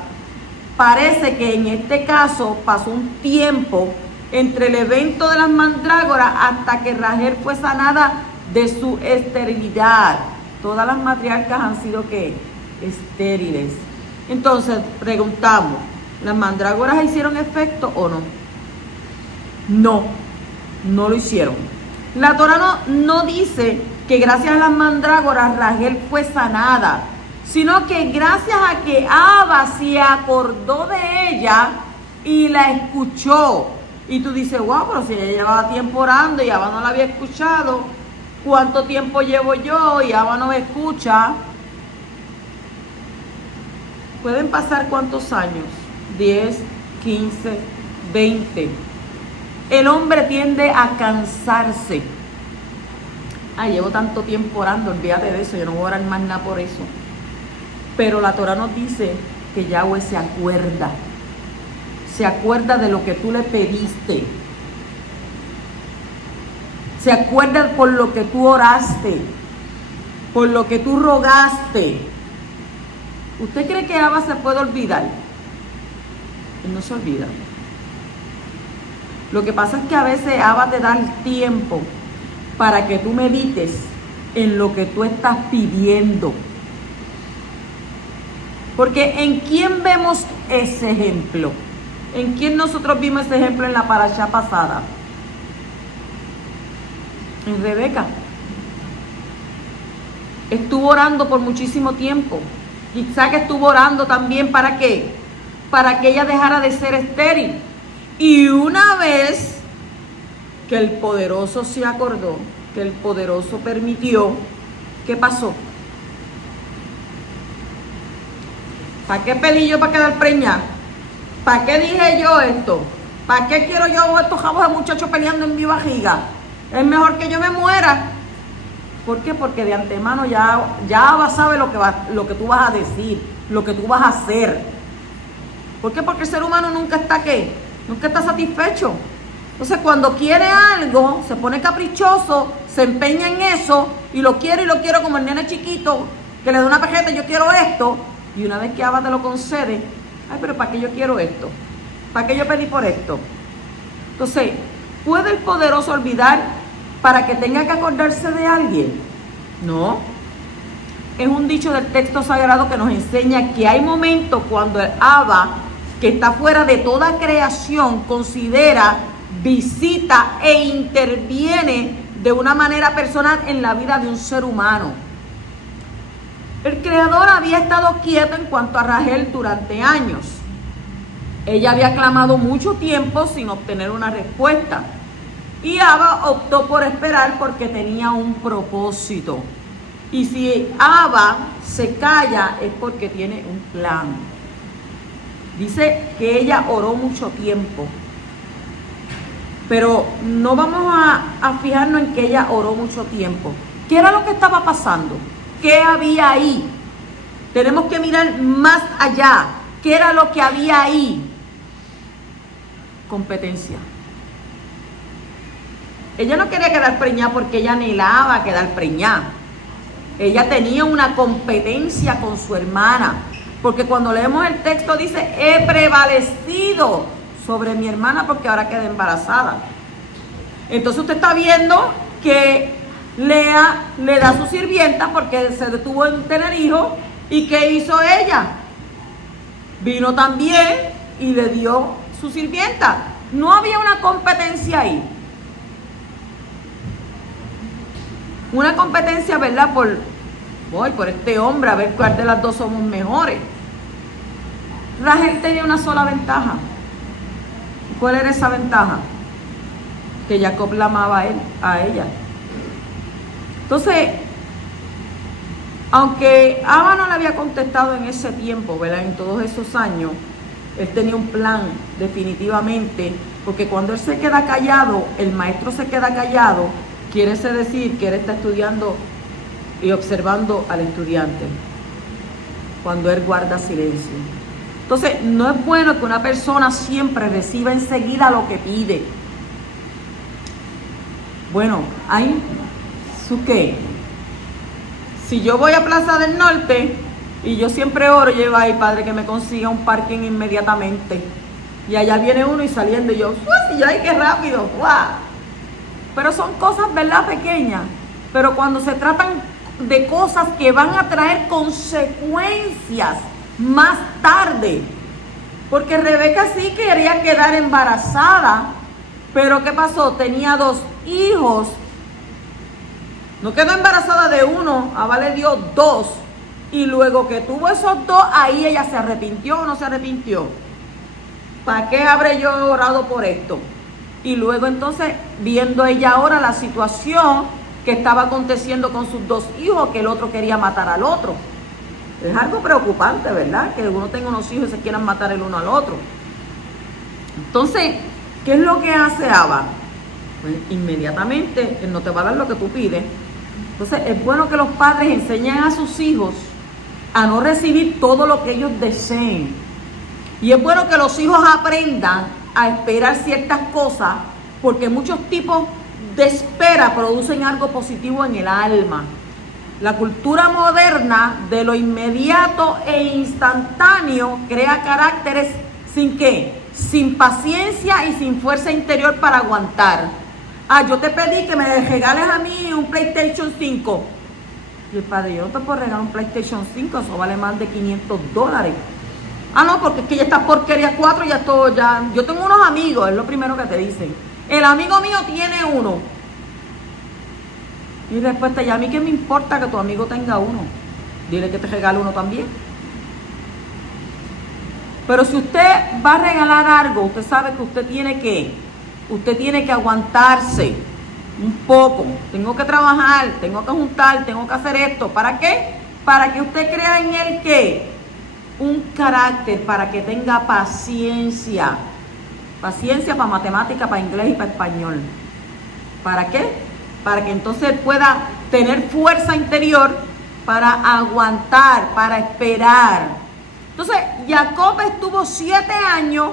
parece que en este caso pasó un tiempo entre el evento de las mandrágoras hasta que Rachel fue sanada de su esterilidad. Todas las matriarcas han sido ¿qué? Estériles. Entonces preguntamos, ¿las mandrágoras hicieron efecto o no? No, no lo hicieron. La Torah no dice que gracias a las mandrágoras Rachel fue sanada, sino que gracias a que Abba se acordó de ella y la escuchó. Y tú dices, wow, pero si ella llevaba tiempo orando y Abba no la había escuchado, ¿cuánto tiempo llevo yo y Abba no me escucha? Pueden pasar ¿cuántos años? 10, 15, 20. El hombre tiende a cansarse. Ay, llevo tanto tiempo orando, olvídate de eso, yo no voy a orar más nada por eso. Pero la Torah nos dice que Yahweh se acuerda de lo que tú le pediste. Se acuerda por lo que tú oraste, por lo que tú rogaste. ¿Usted cree que Abba se puede olvidar? Él no se olvida. Lo que pasa es que a veces Abba te da el tiempo para que tú medites en lo que tú estás pidiendo. Porque ¿en quién vemos ese ejemplo? ¿En quién nosotros vimos ese ejemplo en la parashá pasada? En Rebeca. Estuvo orando por muchísimo tiempo. Isaac estuvo orando también, ¿para qué? Para que ella dejara de ser estéril. Y una vez que el poderoso se acordó, que el poderoso permitió, ¿qué pasó? ¿Para qué pedí yo para quedar preñada? ¿Para qué dije yo esto? ¿Para qué quiero yo estos jabos de muchachos peleando en mi barriga? Es mejor que yo me muera. ¿Por qué? Porque de antemano ya Abba sabe lo que tú vas a decir, lo que tú vas a hacer. ¿Por qué? Porque el ser humano nunca está ¿qué? Nunca está satisfecho. Entonces cuando quiere algo, se pone caprichoso, se empeña en eso y lo quiero como el nene chiquito que le da una pejeta, yo quiero esto. Y una vez que Abba te lo concede, ay, pero ¿para qué yo quiero esto? ¿Para qué yo pedí por esto? Entonces, ¿puede el poderoso olvidar para que tenga que acordarse de alguien? No. Es un dicho del texto sagrado que nos enseña que hay momentos cuando el Abba, que está fuera de toda creación, considera, visita e interviene de una manera personal en la vida de un ser humano. El Creador había estado quieto en cuanto a Rachel durante años. Ella había clamado mucho tiempo sin obtener una respuesta. Y Abba optó por esperar porque tenía un propósito. Y si Abba se calla es porque tiene un plan. Dice que ella oró mucho tiempo. Pero no vamos a fijarnos en que ella oró mucho tiempo. ¿Qué era lo que estaba pasando? ¿Qué había ahí? Tenemos que mirar más allá. ¿Qué era lo que había ahí? Competencia. Ella no quería quedar preñada porque ella anhelaba quedar preñada. Ella tenía una competencia con su hermana. Porque cuando leemos el texto dice, he prevalecido sobre mi hermana porque ahora queda embarazada. Entonces usted está viendo que Lea le da a su sirvienta porque se detuvo en tener hijos. ¿Y qué hizo ella? Vino también y le dio su sirvienta. No había una competencia ahí. Una competencia, ¿verdad? Por este hombre, a ver cuál de las dos somos mejores. Rachel tenía una sola ventaja. ¿Cuál era esa ventaja? Que Jacob la amaba a ella. Entonces, aunque Abba no le había contestado en ese tiempo, ¿verdad? En todos esos años, él tenía un plan definitivamente, porque cuando él se queda callado, el maestro se queda callado, quiere decir que él está estudiando y observando al estudiante, cuando él guarda silencio. Entonces, no es bueno que una persona siempre reciba enseguida lo que pide. Bueno, hay su qué. Si yo voy a Plaza del Norte y yo siempre oro, llevo ahí, Padre, que me consiga un parking inmediatamente. Y allá viene uno y saliendo y yo, ¡ay, qué rápido! ¡Guau! Pero son cosas, ¿verdad?, pequeñas. Pero cuando se tratan de cosas que van a traer consecuencias más tarde. Porque Rebeca sí quería quedar embarazada, pero ¿qué pasó? Tenía 2 hijos. No quedó embarazada de uno, Abba le dio 2. Y luego que tuvo esos 2, ahí ella se arrepintió o no se arrepintió. ¿Para qué habré yo orado por esto? Y luego entonces, viendo ella ahora la situación que estaba aconteciendo con sus 2 hijos, que el otro quería matar al otro. Es algo preocupante, ¿verdad? Que uno tenga unos hijos y se quieran matar el uno al otro. Entonces, ¿qué es lo que hace Abba? Pues inmediatamente, él no te va a dar lo que tú pides. Entonces, es bueno que los padres enseñen a sus hijos a no recibir todo lo que ellos deseen. Y es bueno que los hijos aprendan a esperar ciertas cosas, porque muchos tipos de espera producen algo positivo en el alma. La cultura moderna de lo inmediato e instantáneo crea caracteres sin qué, sin paciencia y sin fuerza interior para aguantar. Yo te pedí que me regales a mí un PlayStation 5. Y el padre, yo no te puedo regalar un PlayStation 5, eso vale más de $500. No, porque es que ya esta porquería 4 ya todo, ya. Yo tengo unos amigos, es lo primero que te dicen. El amigo mío tiene uno. Y respuesta, ¿y a mí qué me importa que tu amigo tenga uno? Dile que te regale uno también. Pero si usted va a regalar algo, usted sabe que usted tiene que aguantarse un poco. Tengo que trabajar, tengo que juntar, tengo que hacer esto. ¿Para qué? Para que usted crea en él ¿qué? Un carácter, para que tenga paciencia. Paciencia para matemática, para inglés y para español. ¿Para qué? Para que entonces él pueda tener fuerza interior para aguantar, para esperar. Entonces, Jacob estuvo 7 años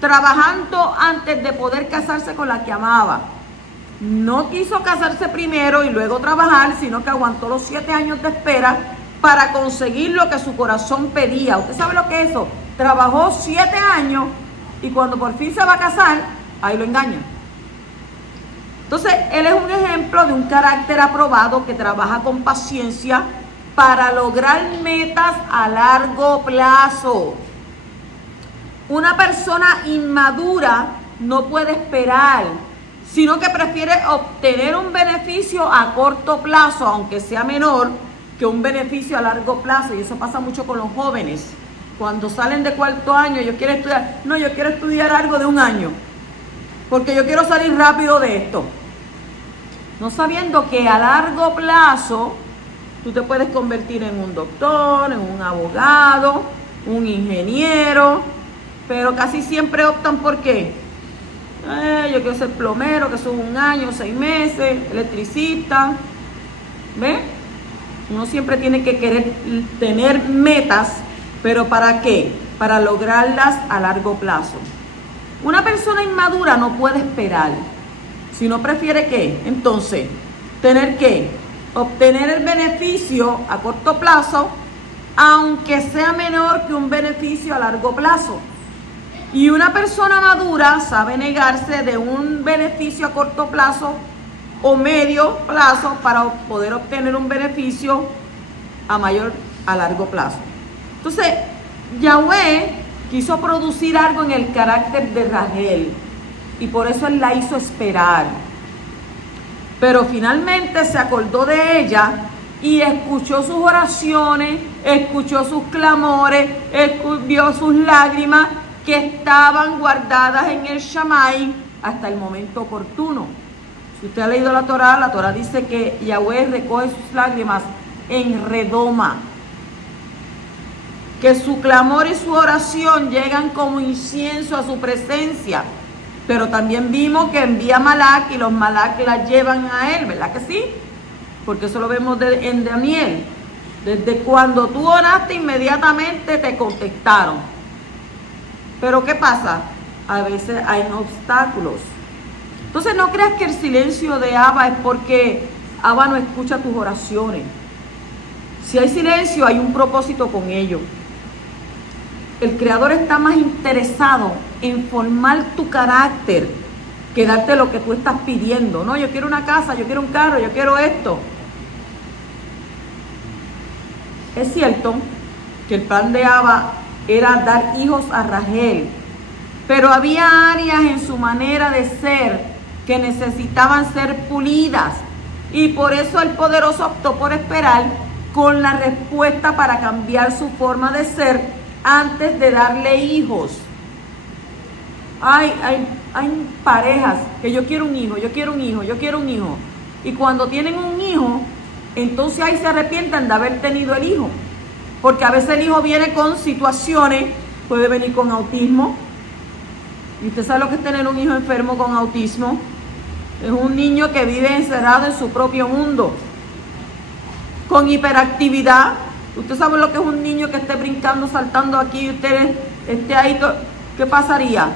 trabajando antes de poder casarse con la que amaba. No quiso casarse primero y luego trabajar, sino que aguantó los 7 años de espera para conseguir lo que su corazón pedía. ¿Usted sabe lo que es eso? Trabajó 7 años y cuando por fin se va a casar, ahí lo engañan. Entonces, él es un ejemplo de un carácter aprobado que trabaja con paciencia para lograr metas a largo plazo. Una persona inmadura no puede esperar, sino que prefiere obtener un beneficio a corto plazo, aunque sea menor que un beneficio a largo plazo. Y eso pasa mucho con los jóvenes. Cuando salen de 4º año, yo quiero estudiar. No, yo quiero estudiar algo de 1 año, porque yo quiero salir rápido de esto. No sabiendo que a largo plazo tú te puedes convertir en un doctor, en un abogado, un ingeniero, pero casi siempre optan por qué. Yo quiero ser plomero, que son 1 año, 6 meses, electricista. ¿Ve? Uno siempre tiene que querer tener metas, pero ¿para qué? Para lograrlas a largo plazo. Una persona inmadura no puede esperar, sino prefiere ¿qué? Entonces, tener ¿qué? Obtener el beneficio a corto plazo, aunque sea menor que un beneficio a largo plazo. Y una persona madura sabe negarse de un beneficio a corto plazo o medio plazo para poder obtener un beneficio a largo plazo. Entonces, Yahweh quiso producir algo en el carácter de Rachel y por eso él la hizo esperar. Pero finalmente se acordó de ella y escuchó sus oraciones, escuchó sus clamores, vio sus lágrimas que estaban guardadas en el Shammai hasta el momento oportuno. Si usted ha leído la Torá dice que Yahweh recoge sus lágrimas en redoma, que su clamor y su oración llegan como incienso a su presencia. Pero también vimos que envía Malak y los Malak las llevan a él, ¿verdad que sí? Porque eso lo vemos en Daniel. Desde cuando tú oraste, inmediatamente te contestaron. Pero ¿qué pasa? A veces hay obstáculos. Entonces no creas que el silencio de Abba es porque Abba no escucha tus oraciones. Si hay silencio, hay un propósito con ello. El Creador está más interesado en formar tu carácter que darte lo que tú estás pidiendo. No, yo quiero una casa, yo quiero un carro, yo quiero esto. Es cierto que el plan de Abba era dar hijos a Rachel, pero había áreas en su manera de ser que necesitaban ser pulidas y por eso el Poderoso optó por esperar con la respuesta para cambiar su forma de ser antes de darle hijos. Hay parejas que yo quiero un hijo, yo quiero un hijo, yo quiero un hijo. Y cuando tienen un hijo, entonces ahí se arrepienten de haber tenido el hijo. Porque a veces el hijo viene con situaciones, puede venir con autismo. Y usted sabe lo que es tener un hijo enfermo con autismo. Es un niño que vive encerrado en su propio mundo. Con hiperactividad. Usted sabe lo que es un niño que esté brincando, saltando aquí y usted esté ahí. ¿Qué pasaría?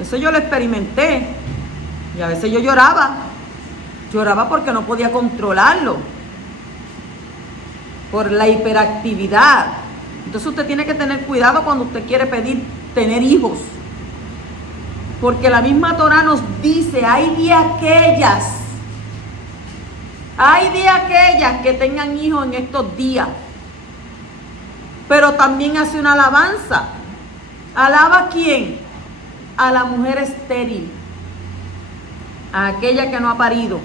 Eso yo lo experimenté. Y a veces yo lloraba. Lloraba porque no podía controlarlo. Por la hiperactividad. Entonces usted tiene que tener cuidado cuando usted quiere tener hijos. Porque la misma Torá nos dice, hay de aquellas que tengan hijos en estos días. Pero también hace una alabanza. ¿Alaba a quién? A la mujer estéril. A aquella que no ha parido.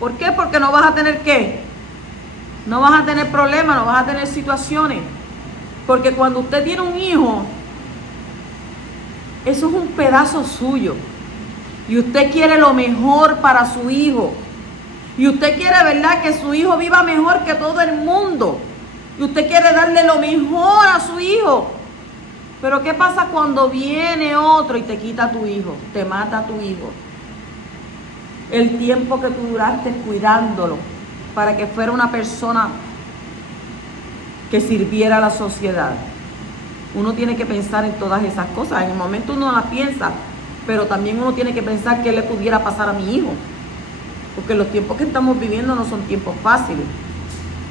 ¿Por qué? Porque no vas a tener ¿qué? No vas a tener problemas, no vas a tener situaciones. Porque cuando usted tiene un hijo, eso es un pedazo suyo. Y usted quiere lo mejor para su hijo. Y usted quiere, ¿verdad?, que su hijo viva mejor que todo el mundo. Y usted quiere darle lo mejor a su hijo. Pero ¿qué pasa cuando viene otro y te quita a tu hijo? Te mata a tu hijo. El tiempo que tú duraste cuidándolo. para que fuera una persona que sirviera a la sociedad. Uno tiene que pensar en todas esas cosas. En el momento uno las piensa, pero también uno tiene que pensar qué le pudiera pasar a mi hijo. Porque los tiempos que estamos viviendo no son tiempos fáciles.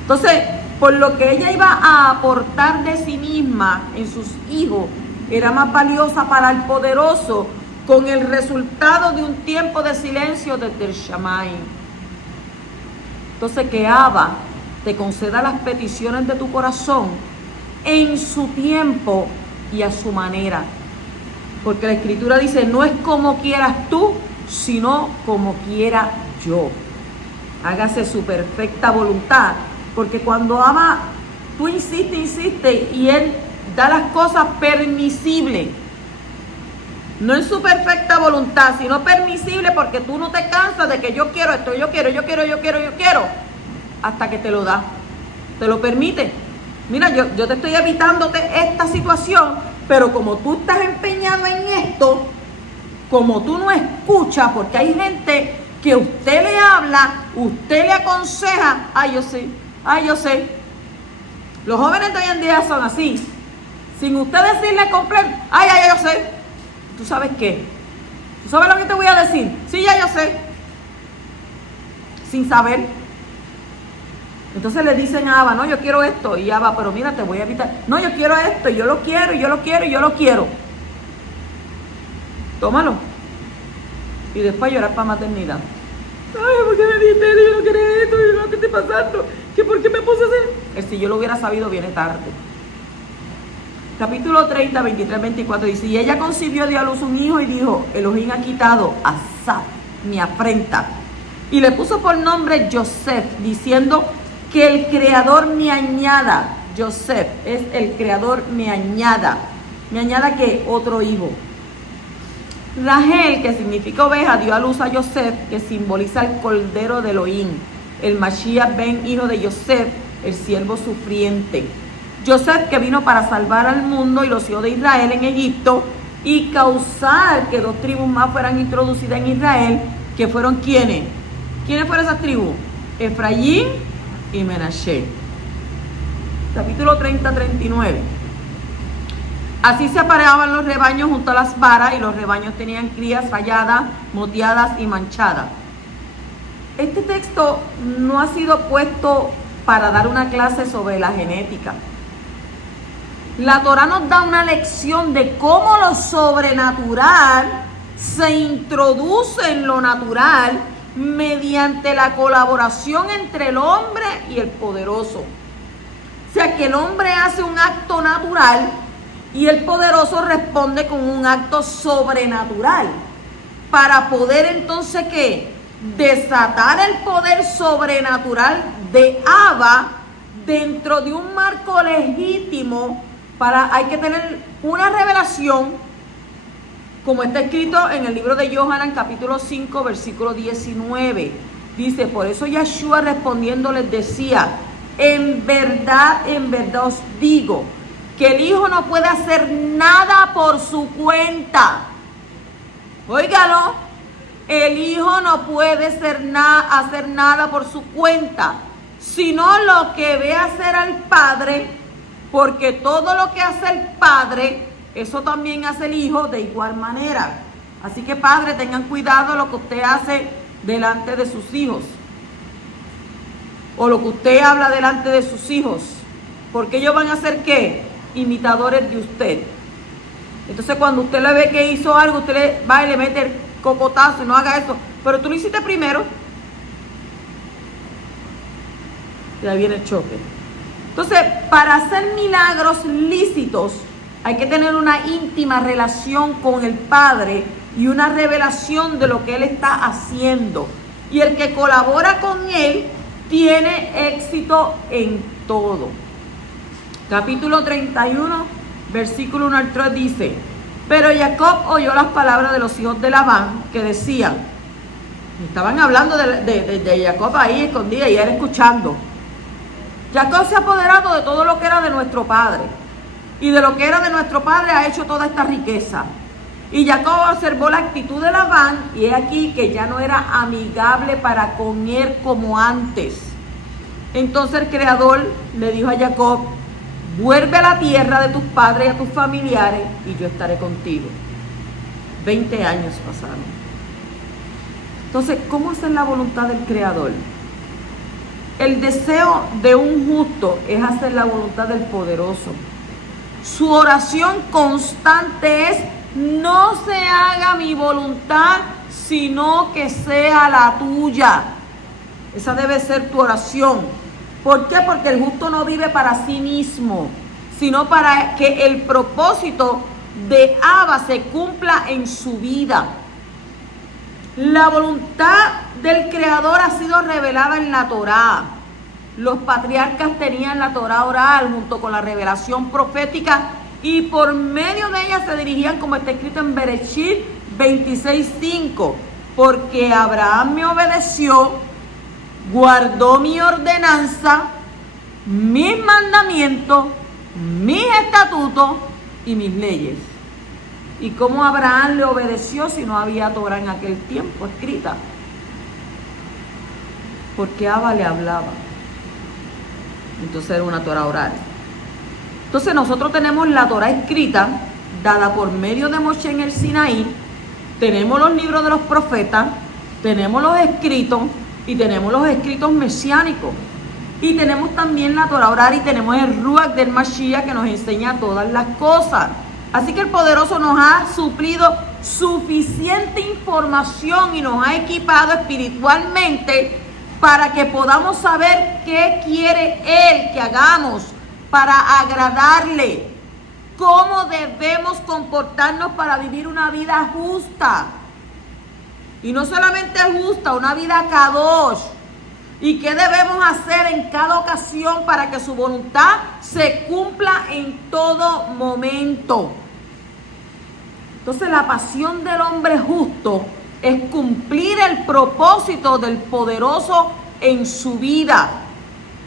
Entonces, por lo que ella iba a aportar de sí misma en sus hijos, era más valiosa para el poderoso, con el resultado de un tiempo de silencio desde el Shammai. Entonces, que Abba te conceda las peticiones de tu corazón en su tiempo y a su manera. Porque la Escritura dice, no es como quieras tú, sino como quiera yo. Hágase su perfecta voluntad. Porque cuando Abba, tú insistes y Él da las cosas permisibles. No en su perfecta voluntad, sino permisible, porque tú no te cansas de que yo quiero esto, yo quiero, hasta que te lo da, te lo permite. Mira, yo te estoy evitándote esta situación, pero como tú estás empeñado en esto, como tú no escuchas, porque hay gente que usted le habla, usted le aconseja, ay yo sé. Los jóvenes de hoy en día son así, sin usted decirle completo, ay yo sé. ¿Tú sabes qué? ¿Tú sabes lo que te voy a decir? Sí, ya yo sé. Sin saber. Entonces le dicen a Abba, no, yo quiero esto. Y Abba, pero mira, te voy a evitar. No, yo quiero esto, yo lo quiero. Tómalo. Y después llorar para maternidad. Ay, ¿por qué me dijiste? Yo no quería esto, yo no, ¿qué está pasando? ¿Por qué me puse así? Si yo lo hubiera sabido, viene tarde. Capítulo 30, 23, 24 dice, y ella concibió, dio a luz un hijo y dijo, Elohim ha quitado a Asaf mi afrenta. Y le puso por nombre Joseph, diciendo que el Creador me añada. Joseph es el Creador me añada. Me añada que otro hijo. Rahel, que significa oveja, dio a luz a Joseph, que simboliza el Cordero de Elohim. El Mashiach ben, hijo de Joseph, el siervo sufriente. Joseph, que vino para salvar al mundo y los hijos de Israel en Egipto y causar que 2 tribus más fueran introducidas en Israel, que fueron ¿quiénes? ¿Quiénes fueron esas tribus? Efraín y Menashe. Capítulo 30, 39. Así se apareaban los rebaños junto a las varas y los rebaños tenían crías falladas, moteadas y manchadas. Este texto no ha sido puesto para dar una clase sobre la genética. La Torá nos da una lección de cómo lo sobrenatural se introduce en lo natural mediante la colaboración entre el hombre y el poderoso. O sea que el hombre hace un acto natural y el poderoso responde con un acto sobrenatural. Para poder entonces ¿qué? Desatar el poder sobrenatural de Abba dentro de un marco legítimo. Hay que tener una revelación, como está escrito en el libro de Yohanan, capítulo 5, versículo 19. Dice, por eso Yeshua respondiendo les decía, en verdad os digo, que el Hijo no puede hacer nada por su cuenta. Óigalo, el Hijo no puede hacer nada por su cuenta, sino lo que ve hacer al Padre. Porque todo lo que hace el Padre, eso también hace el Hijo de igual manera. Así que Padre, tengan cuidado lo que usted hace delante de sus hijos. O lo que usted habla delante de sus hijos. Porque ellos van a ser ¿qué? Imitadores de usted. Entonces cuando usted le ve que hizo algo, usted le va y le mete el cocotazo y no haga eso. Pero tú lo hiciste primero. Y ahí viene el choque. Entonces, para hacer milagros lícitos, hay que tener una íntima relación con el Padre y una revelación de lo que Él está haciendo. Y el que colabora con Él tiene éxito en todo. Capítulo 31, versículo 1 al 3 dice, pero Jacob oyó las palabras de los hijos de Labán que decían, estaban hablando de Jacob ahí escondida y él escuchando. Jacob se ha apoderado de todo lo que era de nuestro padre. Y de lo que era de nuestro padre ha hecho toda esta riqueza. Y Jacob observó la actitud de Labán y he aquí que ya no era amigable para con él como antes. Entonces el Creador le dijo a Jacob: vuelve a la tierra de tus padres y a tus familiares y yo estaré contigo. 20 años pasaron. Entonces, ¿cómo es la voluntad del Creador? El deseo de un justo es hacer la voluntad del poderoso. Su oración constante es: no se haga mi voluntad, sino que sea la tuya. Esa debe ser tu oración. ¿Por qué? Porque el justo no vive para sí mismo, sino para que el propósito de Abba se cumpla en su vida. La voluntad del Creador ha sido revelada en la Torá. Los patriarcas tenían la Torá oral junto con la revelación profética y por medio de ella se dirigían, como está escrito en Bereshit 26:5, porque Abraham me obedeció, guardó mi ordenanza, mis mandamientos, mis estatutos y mis leyes. ¿Y cómo Abraham le obedeció si no había Torá en aquel tiempo escrita? Porque Abba le hablaba. Entonces era una Torá oral. Entonces nosotros tenemos la Torá escrita, dada por medio de Moshe en el Sinaí. Tenemos los libros de los profetas, tenemos los escritos y tenemos los escritos mesiánicos. Y tenemos también la Torá oral y tenemos el Ruach del Mashiach que nos enseña todas las cosas. Así que el poderoso nos ha suplido suficiente información y nos ha equipado espiritualmente para que podamos saber qué quiere Él que hagamos para agradarle, cómo debemos comportarnos para vivir una vida justa. Y no solamente justa, una vida kadosh. ¿Y qué debemos hacer en cada ocasión para que su voluntad se cumpla en todo momento? Entonces la pasión del hombre justo es cumplir el propósito del poderoso en su vida.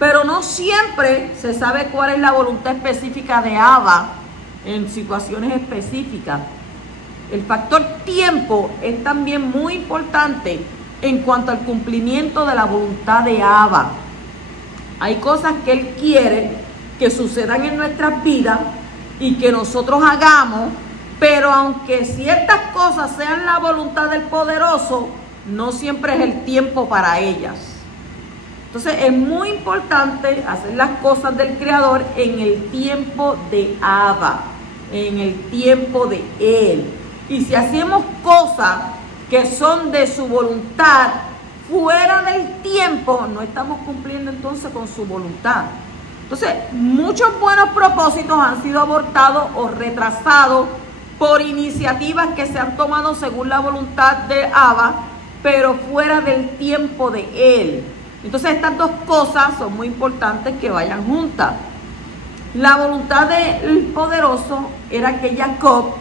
Pero no siempre se sabe cuál es la voluntad específica de Abba en situaciones específicas. El factor tiempo es también muy importante en cuanto al cumplimiento de la voluntad de Abba. Hay cosas que Él quiere que sucedan en nuestras vidas y que nosotros hagamos, pero aunque ciertas cosas sean la voluntad del poderoso, no siempre es el tiempo para ellas. Entonces es muy importante hacer las cosas del Creador en el tiempo de Abba, en el tiempo de Él. Y si hacemos cosas que son de su voluntad fuera del tiempo, no estamos cumpliendo entonces con su voluntad. Entonces, muchos buenos propósitos han sido abortados o retrasados por iniciativas que se han tomado según la voluntad de Abba, pero fuera del tiempo de Él. Entonces, estas dos cosas son muy importantes que vayan juntas. La voluntad del poderoso era que Jacob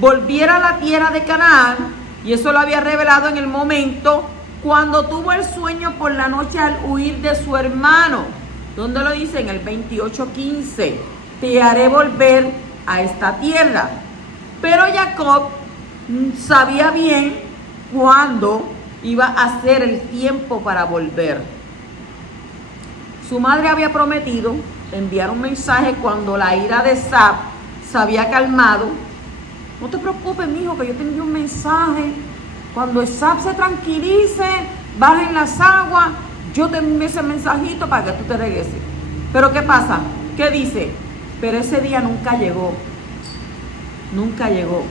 volviera a la tierra de Canaán, y eso lo había revelado en el momento cuando tuvo el sueño por la noche al huir de su hermano. ¿Dónde lo dice? En el 28:15. Te haré volver a esta tierra. Pero Jacob sabía bien cuándo iba a ser el tiempo para volver. Su madre había prometido enviar un mensaje cuando la ira de Esab se había calmado. No te preocupes, mijo, que yo te envío un mensaje. Cuando Esab se tranquilice, bajen las aguas, yo te envío ese mensajito para que tú te regreses. Pero ¿qué pasa? ¿Qué dice? Pero ese día nunca llegó. Nunca llegó.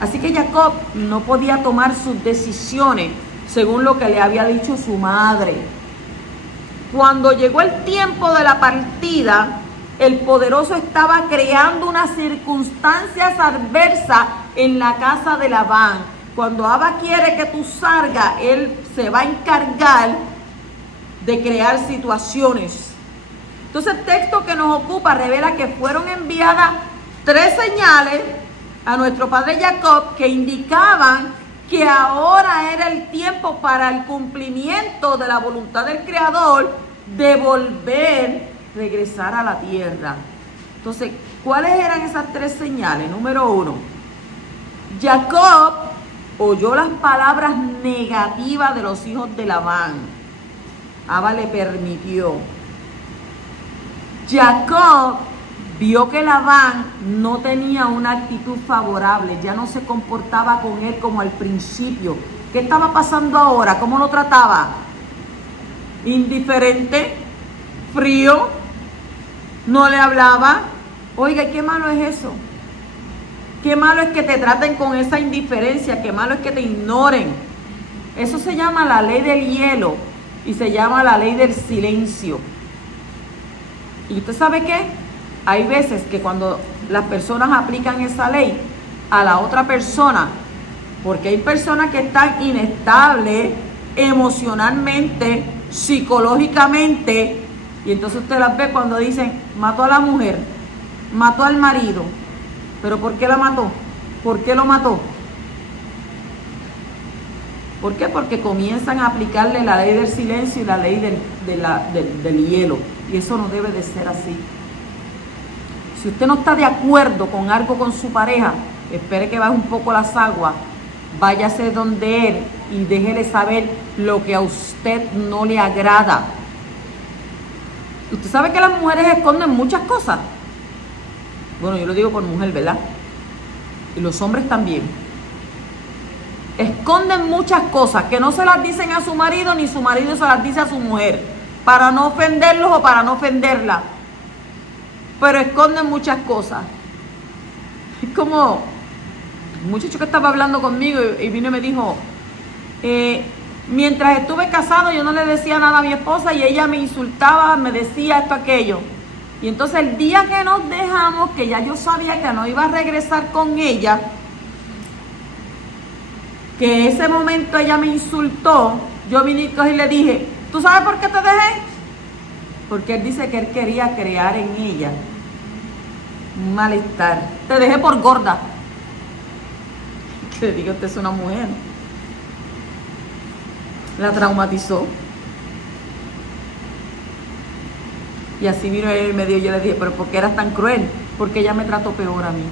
Así que Jacob no podía tomar sus decisiones según lo que le había dicho su madre. Cuando llegó el tiempo de la partida, el poderoso estaba creando unas circunstancias adversas en la casa de Labán. Cuando Abba quiere que tú salgas, Él se va a encargar de crear situaciones. Entonces el texto que nos ocupa revela que fueron enviadas 3 señales a nuestro padre Jacob que indicaban que ahora era el tiempo para el cumplimiento de la voluntad del Creador de regresar a la tierra. Entonces, ¿cuáles eran esas 3 señales? Número 1, Jacob oyó las palabras negativas de los hijos de Labán. Abba le permitió. Jacob vio que Labán no tenía una actitud favorable, ya no se comportaba con él como al principio. ¿Qué estaba pasando ahora? ¿Cómo lo trataba? Indiferente, frío, no le hablaba. Oiga, qué malo es eso. Qué malo es que te traten con esa indiferencia, qué malo es que te ignoren. Eso se llama la ley del hielo y se llama la ley del silencio. ¿Y usted sabe qué? Hay veces que cuando las personas aplican esa ley a la otra persona, porque hay personas que están inestables emocionalmente, psicológicamente, y entonces usted las ve cuando dicen, mató a la mujer, mató al marido. ¿Pero por qué la mató? ¿Por qué lo mató? ¿Por qué? Porque comienzan a aplicarle la ley del silencio y la ley del hielo. Y eso no debe de ser así. Si usted no está de acuerdo con algo con su pareja, espere que baje un poco las aguas, váyase donde él y déjele saber lo que a usted no le agrada. Usted sabe que las mujeres esconden muchas cosas. Bueno, yo lo digo por mujer, ¿verdad? Y los hombres también. Esconden muchas cosas que no se las dicen a su marido ni su marido se las dice a su mujer, para no ofenderlos o para no ofenderla. Pero esconden muchas cosas. Es como un muchacho que estaba hablando conmigo y vino y me dijo, mientras estuve casado yo no le decía nada a mi esposa y ella me insultaba, me decía esto, aquello. Y entonces el día que nos dejamos, que ya yo sabía que no iba a regresar con ella, que ese momento ella me insultó, yo vine y le dije, ¿tú sabes por qué te dejé? Porque él dice que él quería crear en ella un malestar. Te dejé por gorda. Que le digo, usted es una mujer. La traumatizó. Y así vino él y me dio, yo le dije, pero ¿por qué eras tan cruel? Porque ella me trató peor a mí.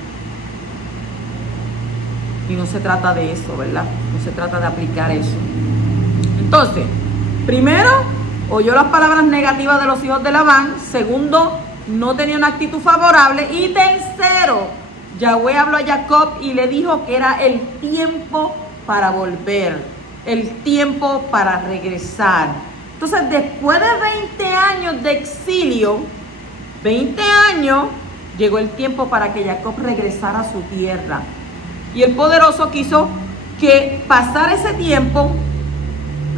Y no se trata de eso, ¿verdad? No se trata de aplicar eso. Entonces, primero, oyó las palabras negativas de los hijos de Labán. Segundo, no tenía una actitud favorable. Y tercero, Yahweh habló a Jacob y le dijo que era el tiempo para volver, el tiempo para regresar. Entonces, después de 20 años de exilio, 20 años, llegó el tiempo para que Jacob regresara a su tierra. Y el poderoso quiso que pasara ese tiempo,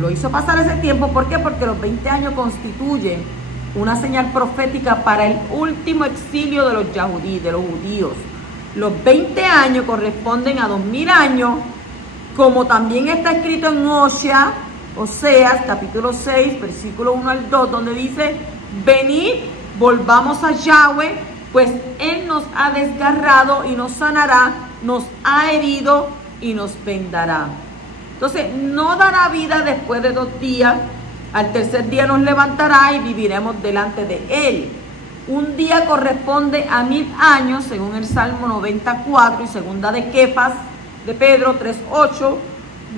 lo hizo pasar ese tiempo, ¿por qué? Porque los 20 años constituyen una señal profética para el último exilio de los yahudí, de los judíos. Los 20 años corresponden a 2000 años, como también está escrito en Oseas, capítulo 6, versículo 1 al 2, donde dice, venid, volvamos a Yahweh, pues Él nos ha desgarrado y nos sanará, nos ha herido y nos vendará. Entonces, no dará vida después de 2 días, al tercer día nos levantará y viviremos delante de Él. Un día corresponde a 1000 años, según el Salmo 94 y segunda de Kefas, de Pedro 3:8.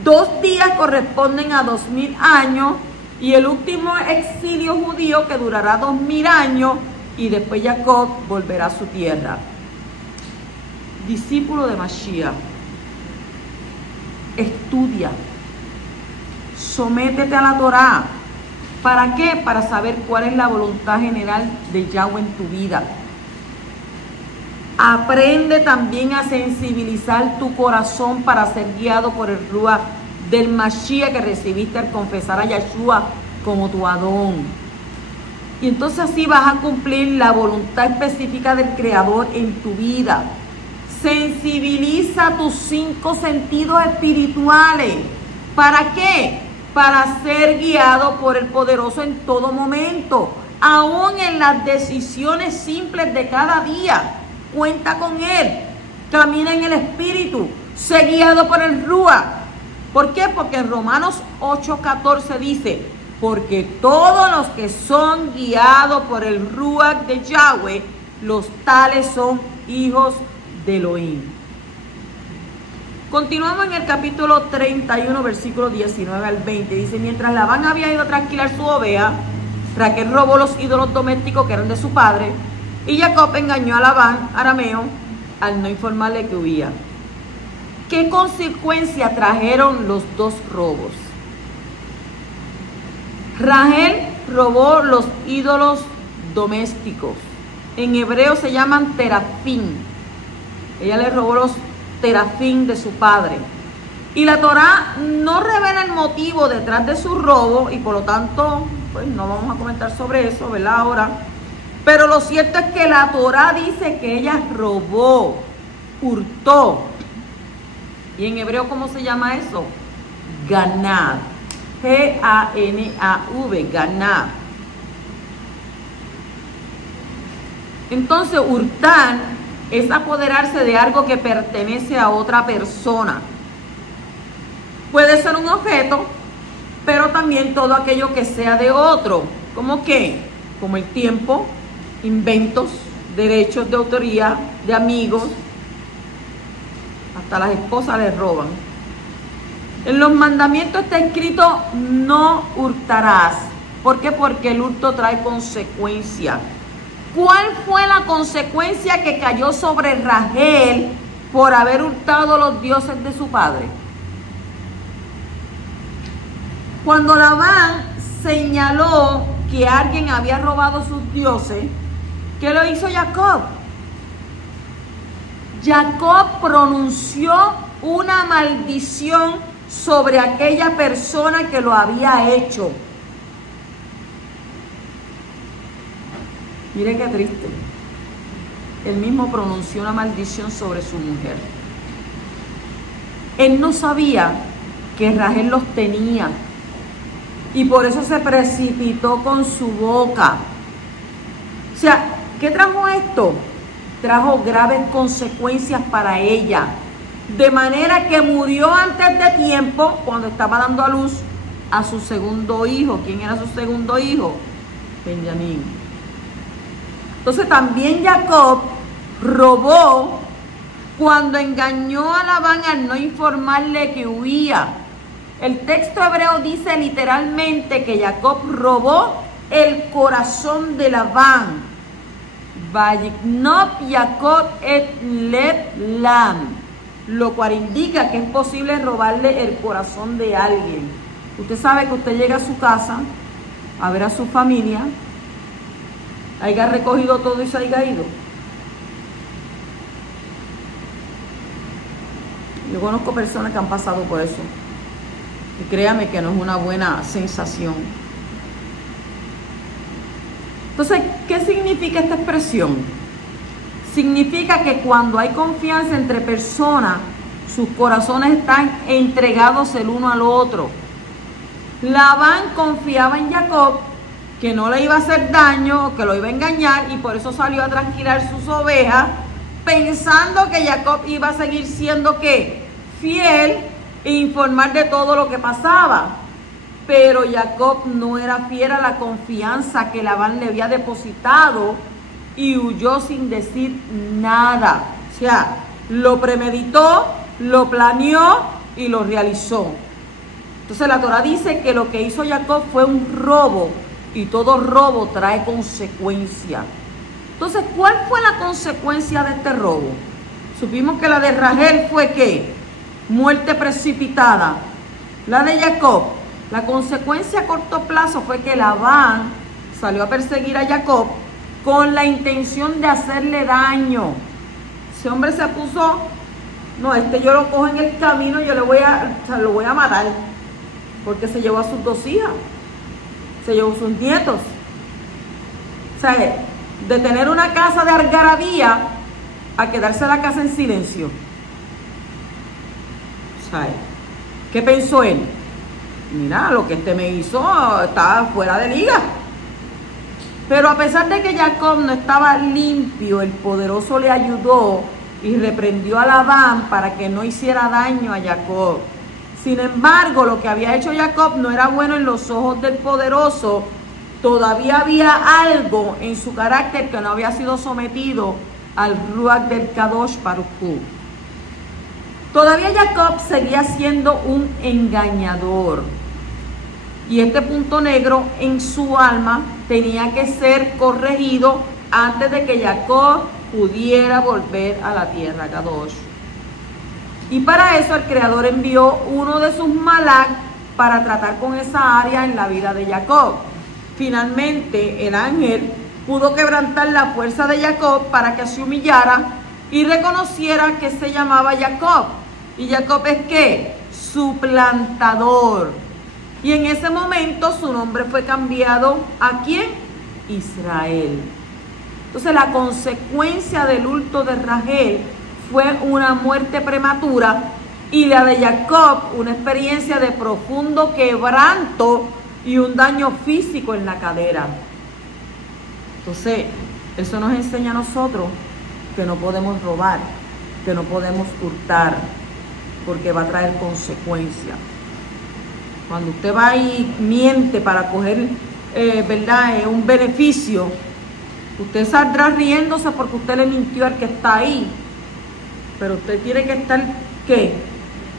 2 días corresponden a 2000 años y el último exilio judío que durará 2000 años y después Jacob volverá a su tierra. Discípulo de Mashiach, estudia, sométete a la Torá. ¿Para qué? Para saber cuál es la voluntad general de Yahweh en tu vida. Aprende también a sensibilizar tu corazón para ser guiado por el Ruach del Mashiach que recibiste al confesar a Yahshua como tu Adón. Y entonces así vas a cumplir la voluntad específica del Creador en tu vida. Sensibiliza tus 5 sentidos espirituales. ¿Para qué? Para ser guiado por el poderoso en todo momento, aún en las decisiones simples de cada día. Cuenta con Él, camina en el Espíritu, sé guiado por el Ruach. ¿Por qué? Porque en Romanos 8:14 dice, porque todos los que son guiados por el Ruach de Yahweh, los tales son hijos de Elohim. Continuamos en el capítulo 31, versículo 19 al 20. Dice, mientras Labán había ido a trasquilar su oveja, Raquel robó los ídolos domésticos que eran de su padre, y Jacob engañó a Labán, arameo, al no informarle que huía. ¿Qué consecuencia trajeron los dos robos? Rachel robó los ídolos domésticos. En hebreo se llaman terafín. Ella le robó los terafín de su padre. Y la Torá no revela el motivo detrás de su robo y por lo tanto, pues no vamos a comentar sobre eso, ¿verdad? Ahora. Pero lo cierto es que la Torá dice que ella robó, hurtó. ¿Y en hebreo cómo se llama eso? Ganad. G-A-N-A-V, ganad. Entonces, hurtar es apoderarse de algo que pertenece a otra persona. Puede ser un objeto, pero también todo aquello que sea de otro. ¿Cómo qué? Como el tiempo, inventos, derechos de autoría, de amigos. Hasta las esposas les roban. En los mandamientos está escrito, no hurtarás. ¿Por qué? Porque el hurto trae consecuencias. ¿Cuál fue la consecuencia que cayó sobre Rachel por haber hurtado los dioses de su padre? Cuando Labán señaló que alguien había robado sus dioses, ¿qué lo hizo Jacob? Jacob pronunció una maldición sobre aquella persona que lo había hecho. Mire qué triste. Él mismo pronunció una maldición sobre su mujer. Él no sabía que Rachel los tenía y por eso se precipitó con su boca. O sea, ¿qué trajo esto? Trajo graves consecuencias para ella. De manera que murió antes de tiempo cuando estaba dando a luz a su segundo hijo. ¿Quién era su segundo hijo? Benjamín. Entonces también Jacob robó cuando engañó a Labán al no informarle que huía. El texto hebreo dice literalmente que Jacob robó el corazón de Labán. Vayiknop Jacob et lev Lam. Lo cual indica que es posible robarle el corazón de alguien. Usted sabe que usted llega a su casa a ver a su familia, haya recogido todo y se haya ido. Yo conozco personas que han pasado por eso. Y créame que no es una buena sensación. Entonces, ¿qué significa esta expresión? Significa que cuando hay confianza entre personas, sus corazones están entregados el uno al otro. Labán confiaba en Jacob, que no le iba a hacer daño, que lo iba a engañar, y por eso salió a trasquilar sus ovejas, pensando que Jacob iba a seguir siendo ¿qué? Fiel e informar de todo lo que pasaba. Pero Jacob no era fiel a la confianza que Labán le había depositado y huyó sin decir nada. O sea, lo premeditó, lo planeó y lo realizó. Entonces la Torá dice que lo que hizo Jacob fue un robo y todo robo trae consecuencia. Entonces, ¿cuál fue la consecuencia de este robo? Supimos que la de Rachel fue ¿qué? Muerte precipitada. La de Jacob, la consecuencia a corto plazo fue que Labán salió a perseguir a Jacob con la intención de hacerle daño. Ese hombre se puso, no, yo lo cojo en el camino, yo lo voy a matar, porque se llevó a sus dos hijas, se llevó a sus nietos. O sea, de tener una casa de algarabía a quedarse la casa en silencio. O sea, ¿qué pensó él? Mira, lo que este me hizo estaba fuera de liga. Pero a pesar de que Jacob no estaba limpio, el poderoso le ayudó y reprendió a Labán para que no hiciera daño a Jacob. Sin embargo, lo que había hecho Jacob no era bueno en los ojos del poderoso. Todavía había algo en su carácter que no había sido sometido al Ruach del Kadosh Baruj Hu. Todavía Jacob seguía siendo un engañador. Y este punto negro en su alma tenía que ser corregido antes de que Jacob pudiera volver a la tierra Kadosh. Y para eso el Creador envió uno de sus malak para tratar con esa área en la vida de Jacob. Finalmente el ángel pudo quebrantar la fuerza de Jacob para que se humillara y reconociera que se llamaba Jacob. ¿Y Jacob es qué? Suplantador. Y en ese momento su nombre fue cambiado ¿a quién? Israel. Entonces la consecuencia del hurto de Rachel fue una muerte prematura y la de Jacob una experiencia de profundo quebranto y un daño físico en la cadera. Entonces eso nos enseña a nosotros que no podemos robar, que no podemos hurtar, porque va a traer consecuencias. Cuando usted va y miente para coger, ¿verdad?, un beneficio, usted saldrá riéndose porque usted le mintió al que está ahí. Pero usted tiene que estar, ¿qué?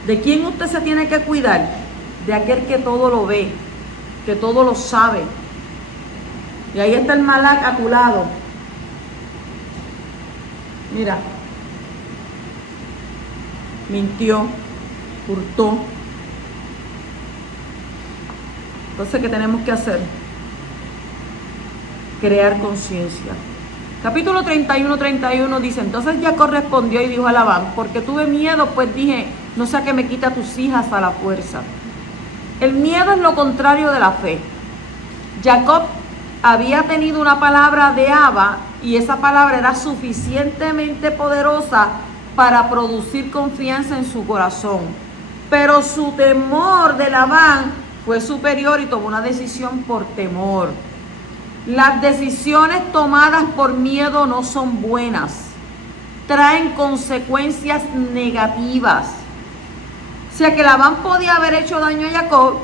¿De quién usted se tiene que cuidar? De aquel que todo lo ve, que todo lo sabe. Y ahí está el malak a tu lado. Mira. Mintió, hurtó. Entonces, ¿qué tenemos que hacer? Crear conciencia. Capítulo 31 dice: entonces Jacob respondió y dijo a Labán: porque tuve miedo, pues dije, no sea que me quita tus hijas a la fuerza. El miedo es lo contrario de la fe. Jacob había tenido una palabra de Abba y esa palabra era suficientemente poderosa para producir confianza en su corazón. Pero su temor de Labán fue superior y tomó una decisión por temor. Las decisiones tomadas por miedo no son buenas. Traen consecuencias negativas. O sea que Labán podía haber hecho daño a Jacob,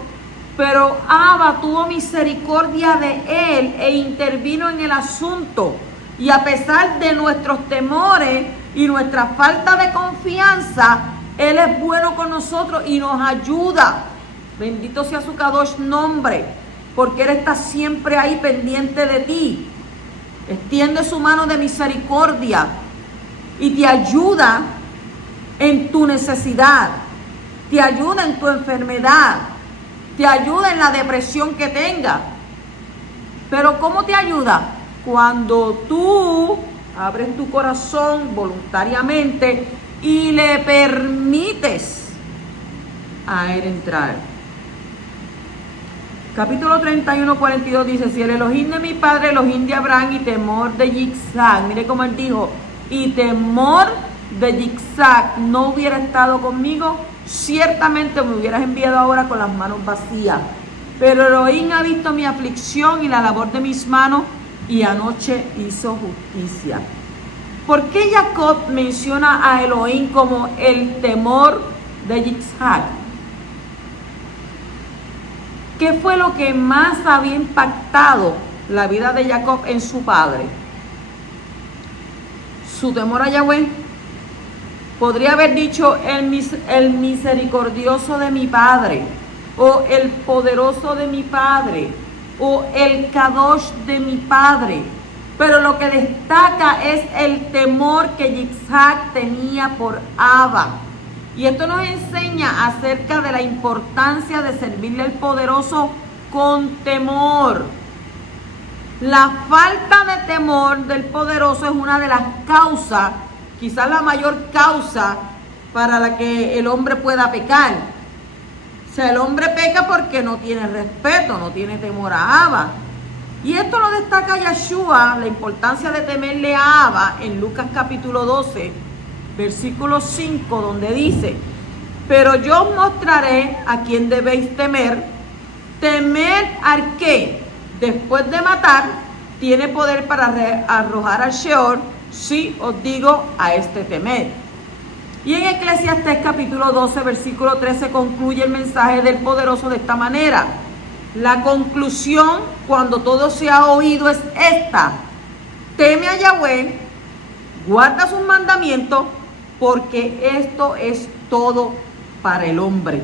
pero Abba tuvo misericordia de él e intervino en el asunto. Y a pesar de nuestros temores y nuestra falta de confianza, Él es bueno con nosotros y nos ayuda. Bendito sea su Kadosh nombre, porque Él está siempre ahí pendiente de ti. Extiende su mano de misericordia y te ayuda en tu necesidad, te ayuda en tu enfermedad, te ayuda en la depresión que tengas. Pero ¿cómo te ayuda? Cuando tú abres tu corazón voluntariamente y le permites a Él entrar. Capítulo 42 dice: si el Elohim de mi padre, Elohim de Abraham y temor de Yitzhak, mire cómo él dijo, y temor de Yitzhak no hubiera estado conmigo, ciertamente me hubieras enviado ahora con las manos vacías. Pero Elohim ha visto mi aflicción y la labor de mis manos, y anoche hizo justicia. ¿Por qué Jacob menciona a Elohim como el temor de Yitzhak? ¿Qué fue lo que más había impactado la vida de Jacob en su padre? Su temor a Yahweh. Podría haber dicho el misericordioso de mi padre, o el poderoso de mi padre, o el Kadosh de mi padre. Pero lo que destaca es el temor que Yitzhak tenía por Abba. Y esto nos enseña acerca de la importancia de servirle al poderoso con temor. La falta de temor del poderoso es una de las causas, quizás la mayor causa para la que el hombre pueda pecar. O sea, el hombre peca porque no tiene respeto, no tiene temor a Abba. Y esto lo destaca Yeshua, la importancia de temerle a Abba, en Lucas capítulo 12, versículo 5, donde dice: pero yo os mostraré a quién debéis temer. Temer al que, después de matar, tiene poder para arrojar al Sheol. Sí, os digo, a este temer. Y en Eclesiastés capítulo 12, versículo 13, concluye el mensaje del poderoso de esta manera. La conclusión, cuando todo se ha oído, es esta: teme a Yahweh, guarda sus mandamientos porque esto es todo para el hombre.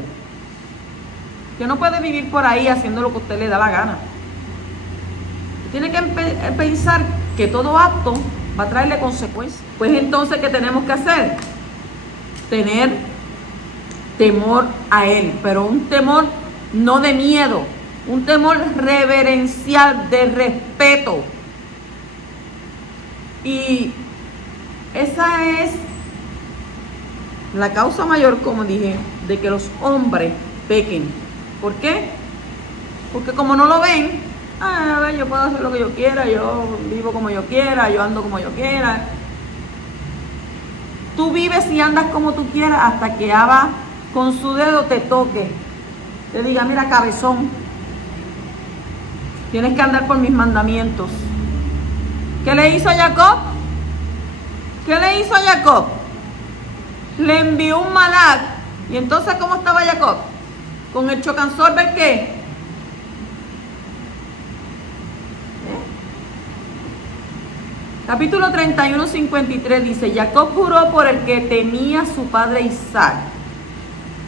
Que no puede vivir por ahí haciendo lo que a usted le da la gana. Tiene que pensar que todo acto va a traerle consecuencias. Pues entonces, ¿qué tenemos que hacer? Tener temor a Él, pero un temor no de miedo, un temor reverencial, de respeto. Y esa es la causa mayor, como dije, de que los hombres pequen. ¿Por qué? Porque como no lo ven, a ver, yo puedo hacer lo que yo quiera, yo vivo como yo quiera, yo ando como yo quiera. Tú vives y andas como tú quieras hasta que Abba con su dedo te toque, te diga, mira, cabezón, tienes que andar por mis mandamientos. ¿Qué le hizo a Jacob? ¿Qué le hizo a Jacob? Le envió un malach. Y entonces, ¿cómo estaba Jacob? Con el chocansorber, ¿qué? Capítulo 31, 53 dice, Jacob juró por el que temía su padre Isaac.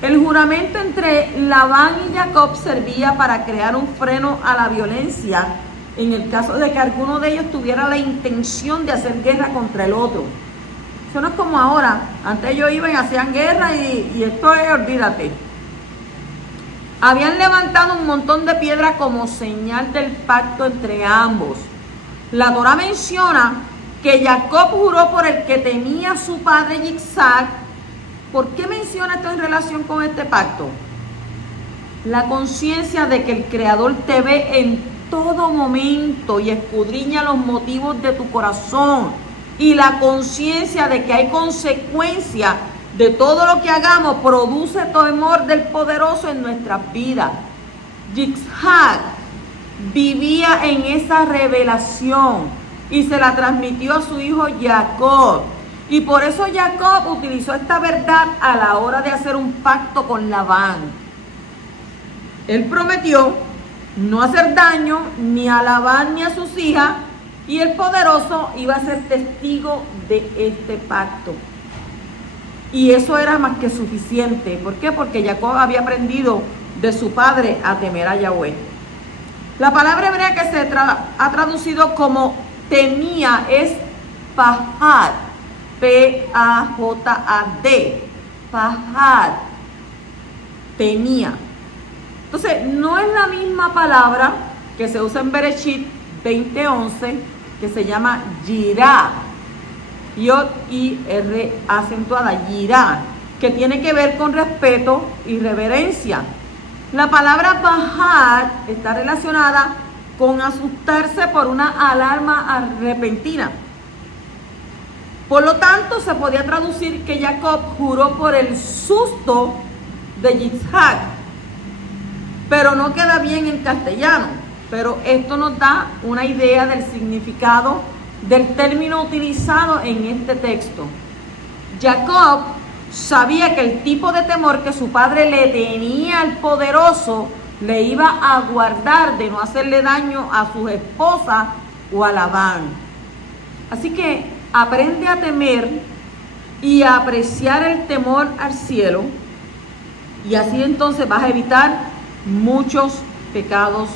El juramento entre Labán y Jacob servía para crear un freno a la violencia en el caso de que alguno de ellos tuviera la intención de hacer guerra contra el otro. Eso no es como ahora. Antes ellos iban y hacían guerra y esto es, olvídate. Habían levantado un montón de piedra como señal del pacto entre ambos. La Torá menciona que Jacob juró por el que temía a su padre Isaac. ¿Por qué menciona esto en relación con este pacto? La conciencia de que el Creador te ve en todo momento y escudriña los motivos de tu corazón. Y la conciencia de que hay consecuencias de todo lo que hagamos produce temor del poderoso en nuestras vidas. Isaac vivía en esa revelación y se la transmitió a su hijo Jacob. Y por eso Jacob utilizó esta verdad a la hora de hacer un pacto con Labán. Él prometió no hacer daño ni a Labán ni a sus hijas, y el poderoso iba a ser testigo de este pacto. Y eso era más que suficiente. ¿Por qué? Porque Jacob había aprendido de su padre a temer a Yahweh. La palabra hebrea que se ha traducido como temía es pahad, P-A-J-A-D, pahad, temía. Entonces, no es la misma palabra que se usa en Bereshit 20:11, que se llama yirá, Yod-I-R acentuada, yirá, que tiene que ver con respeto y reverencia. La palabra pahad está relacionada con asustarse por una alarma repentina. Por lo tanto, se podía traducir que Jacob juró por el susto de Isaac, pero no queda bien en castellano. Pero esto nos da una idea del significado del término utilizado en este texto. Jacob sabía que el tipo de temor que su padre le tenía al poderoso le iba a guardar de no hacerle daño a sus esposas o a Labán. Así que aprende a temer y a apreciar el temor al cielo, y así entonces vas a evitar muchos pecados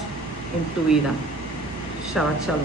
en tu vida. Shabbat Shalom.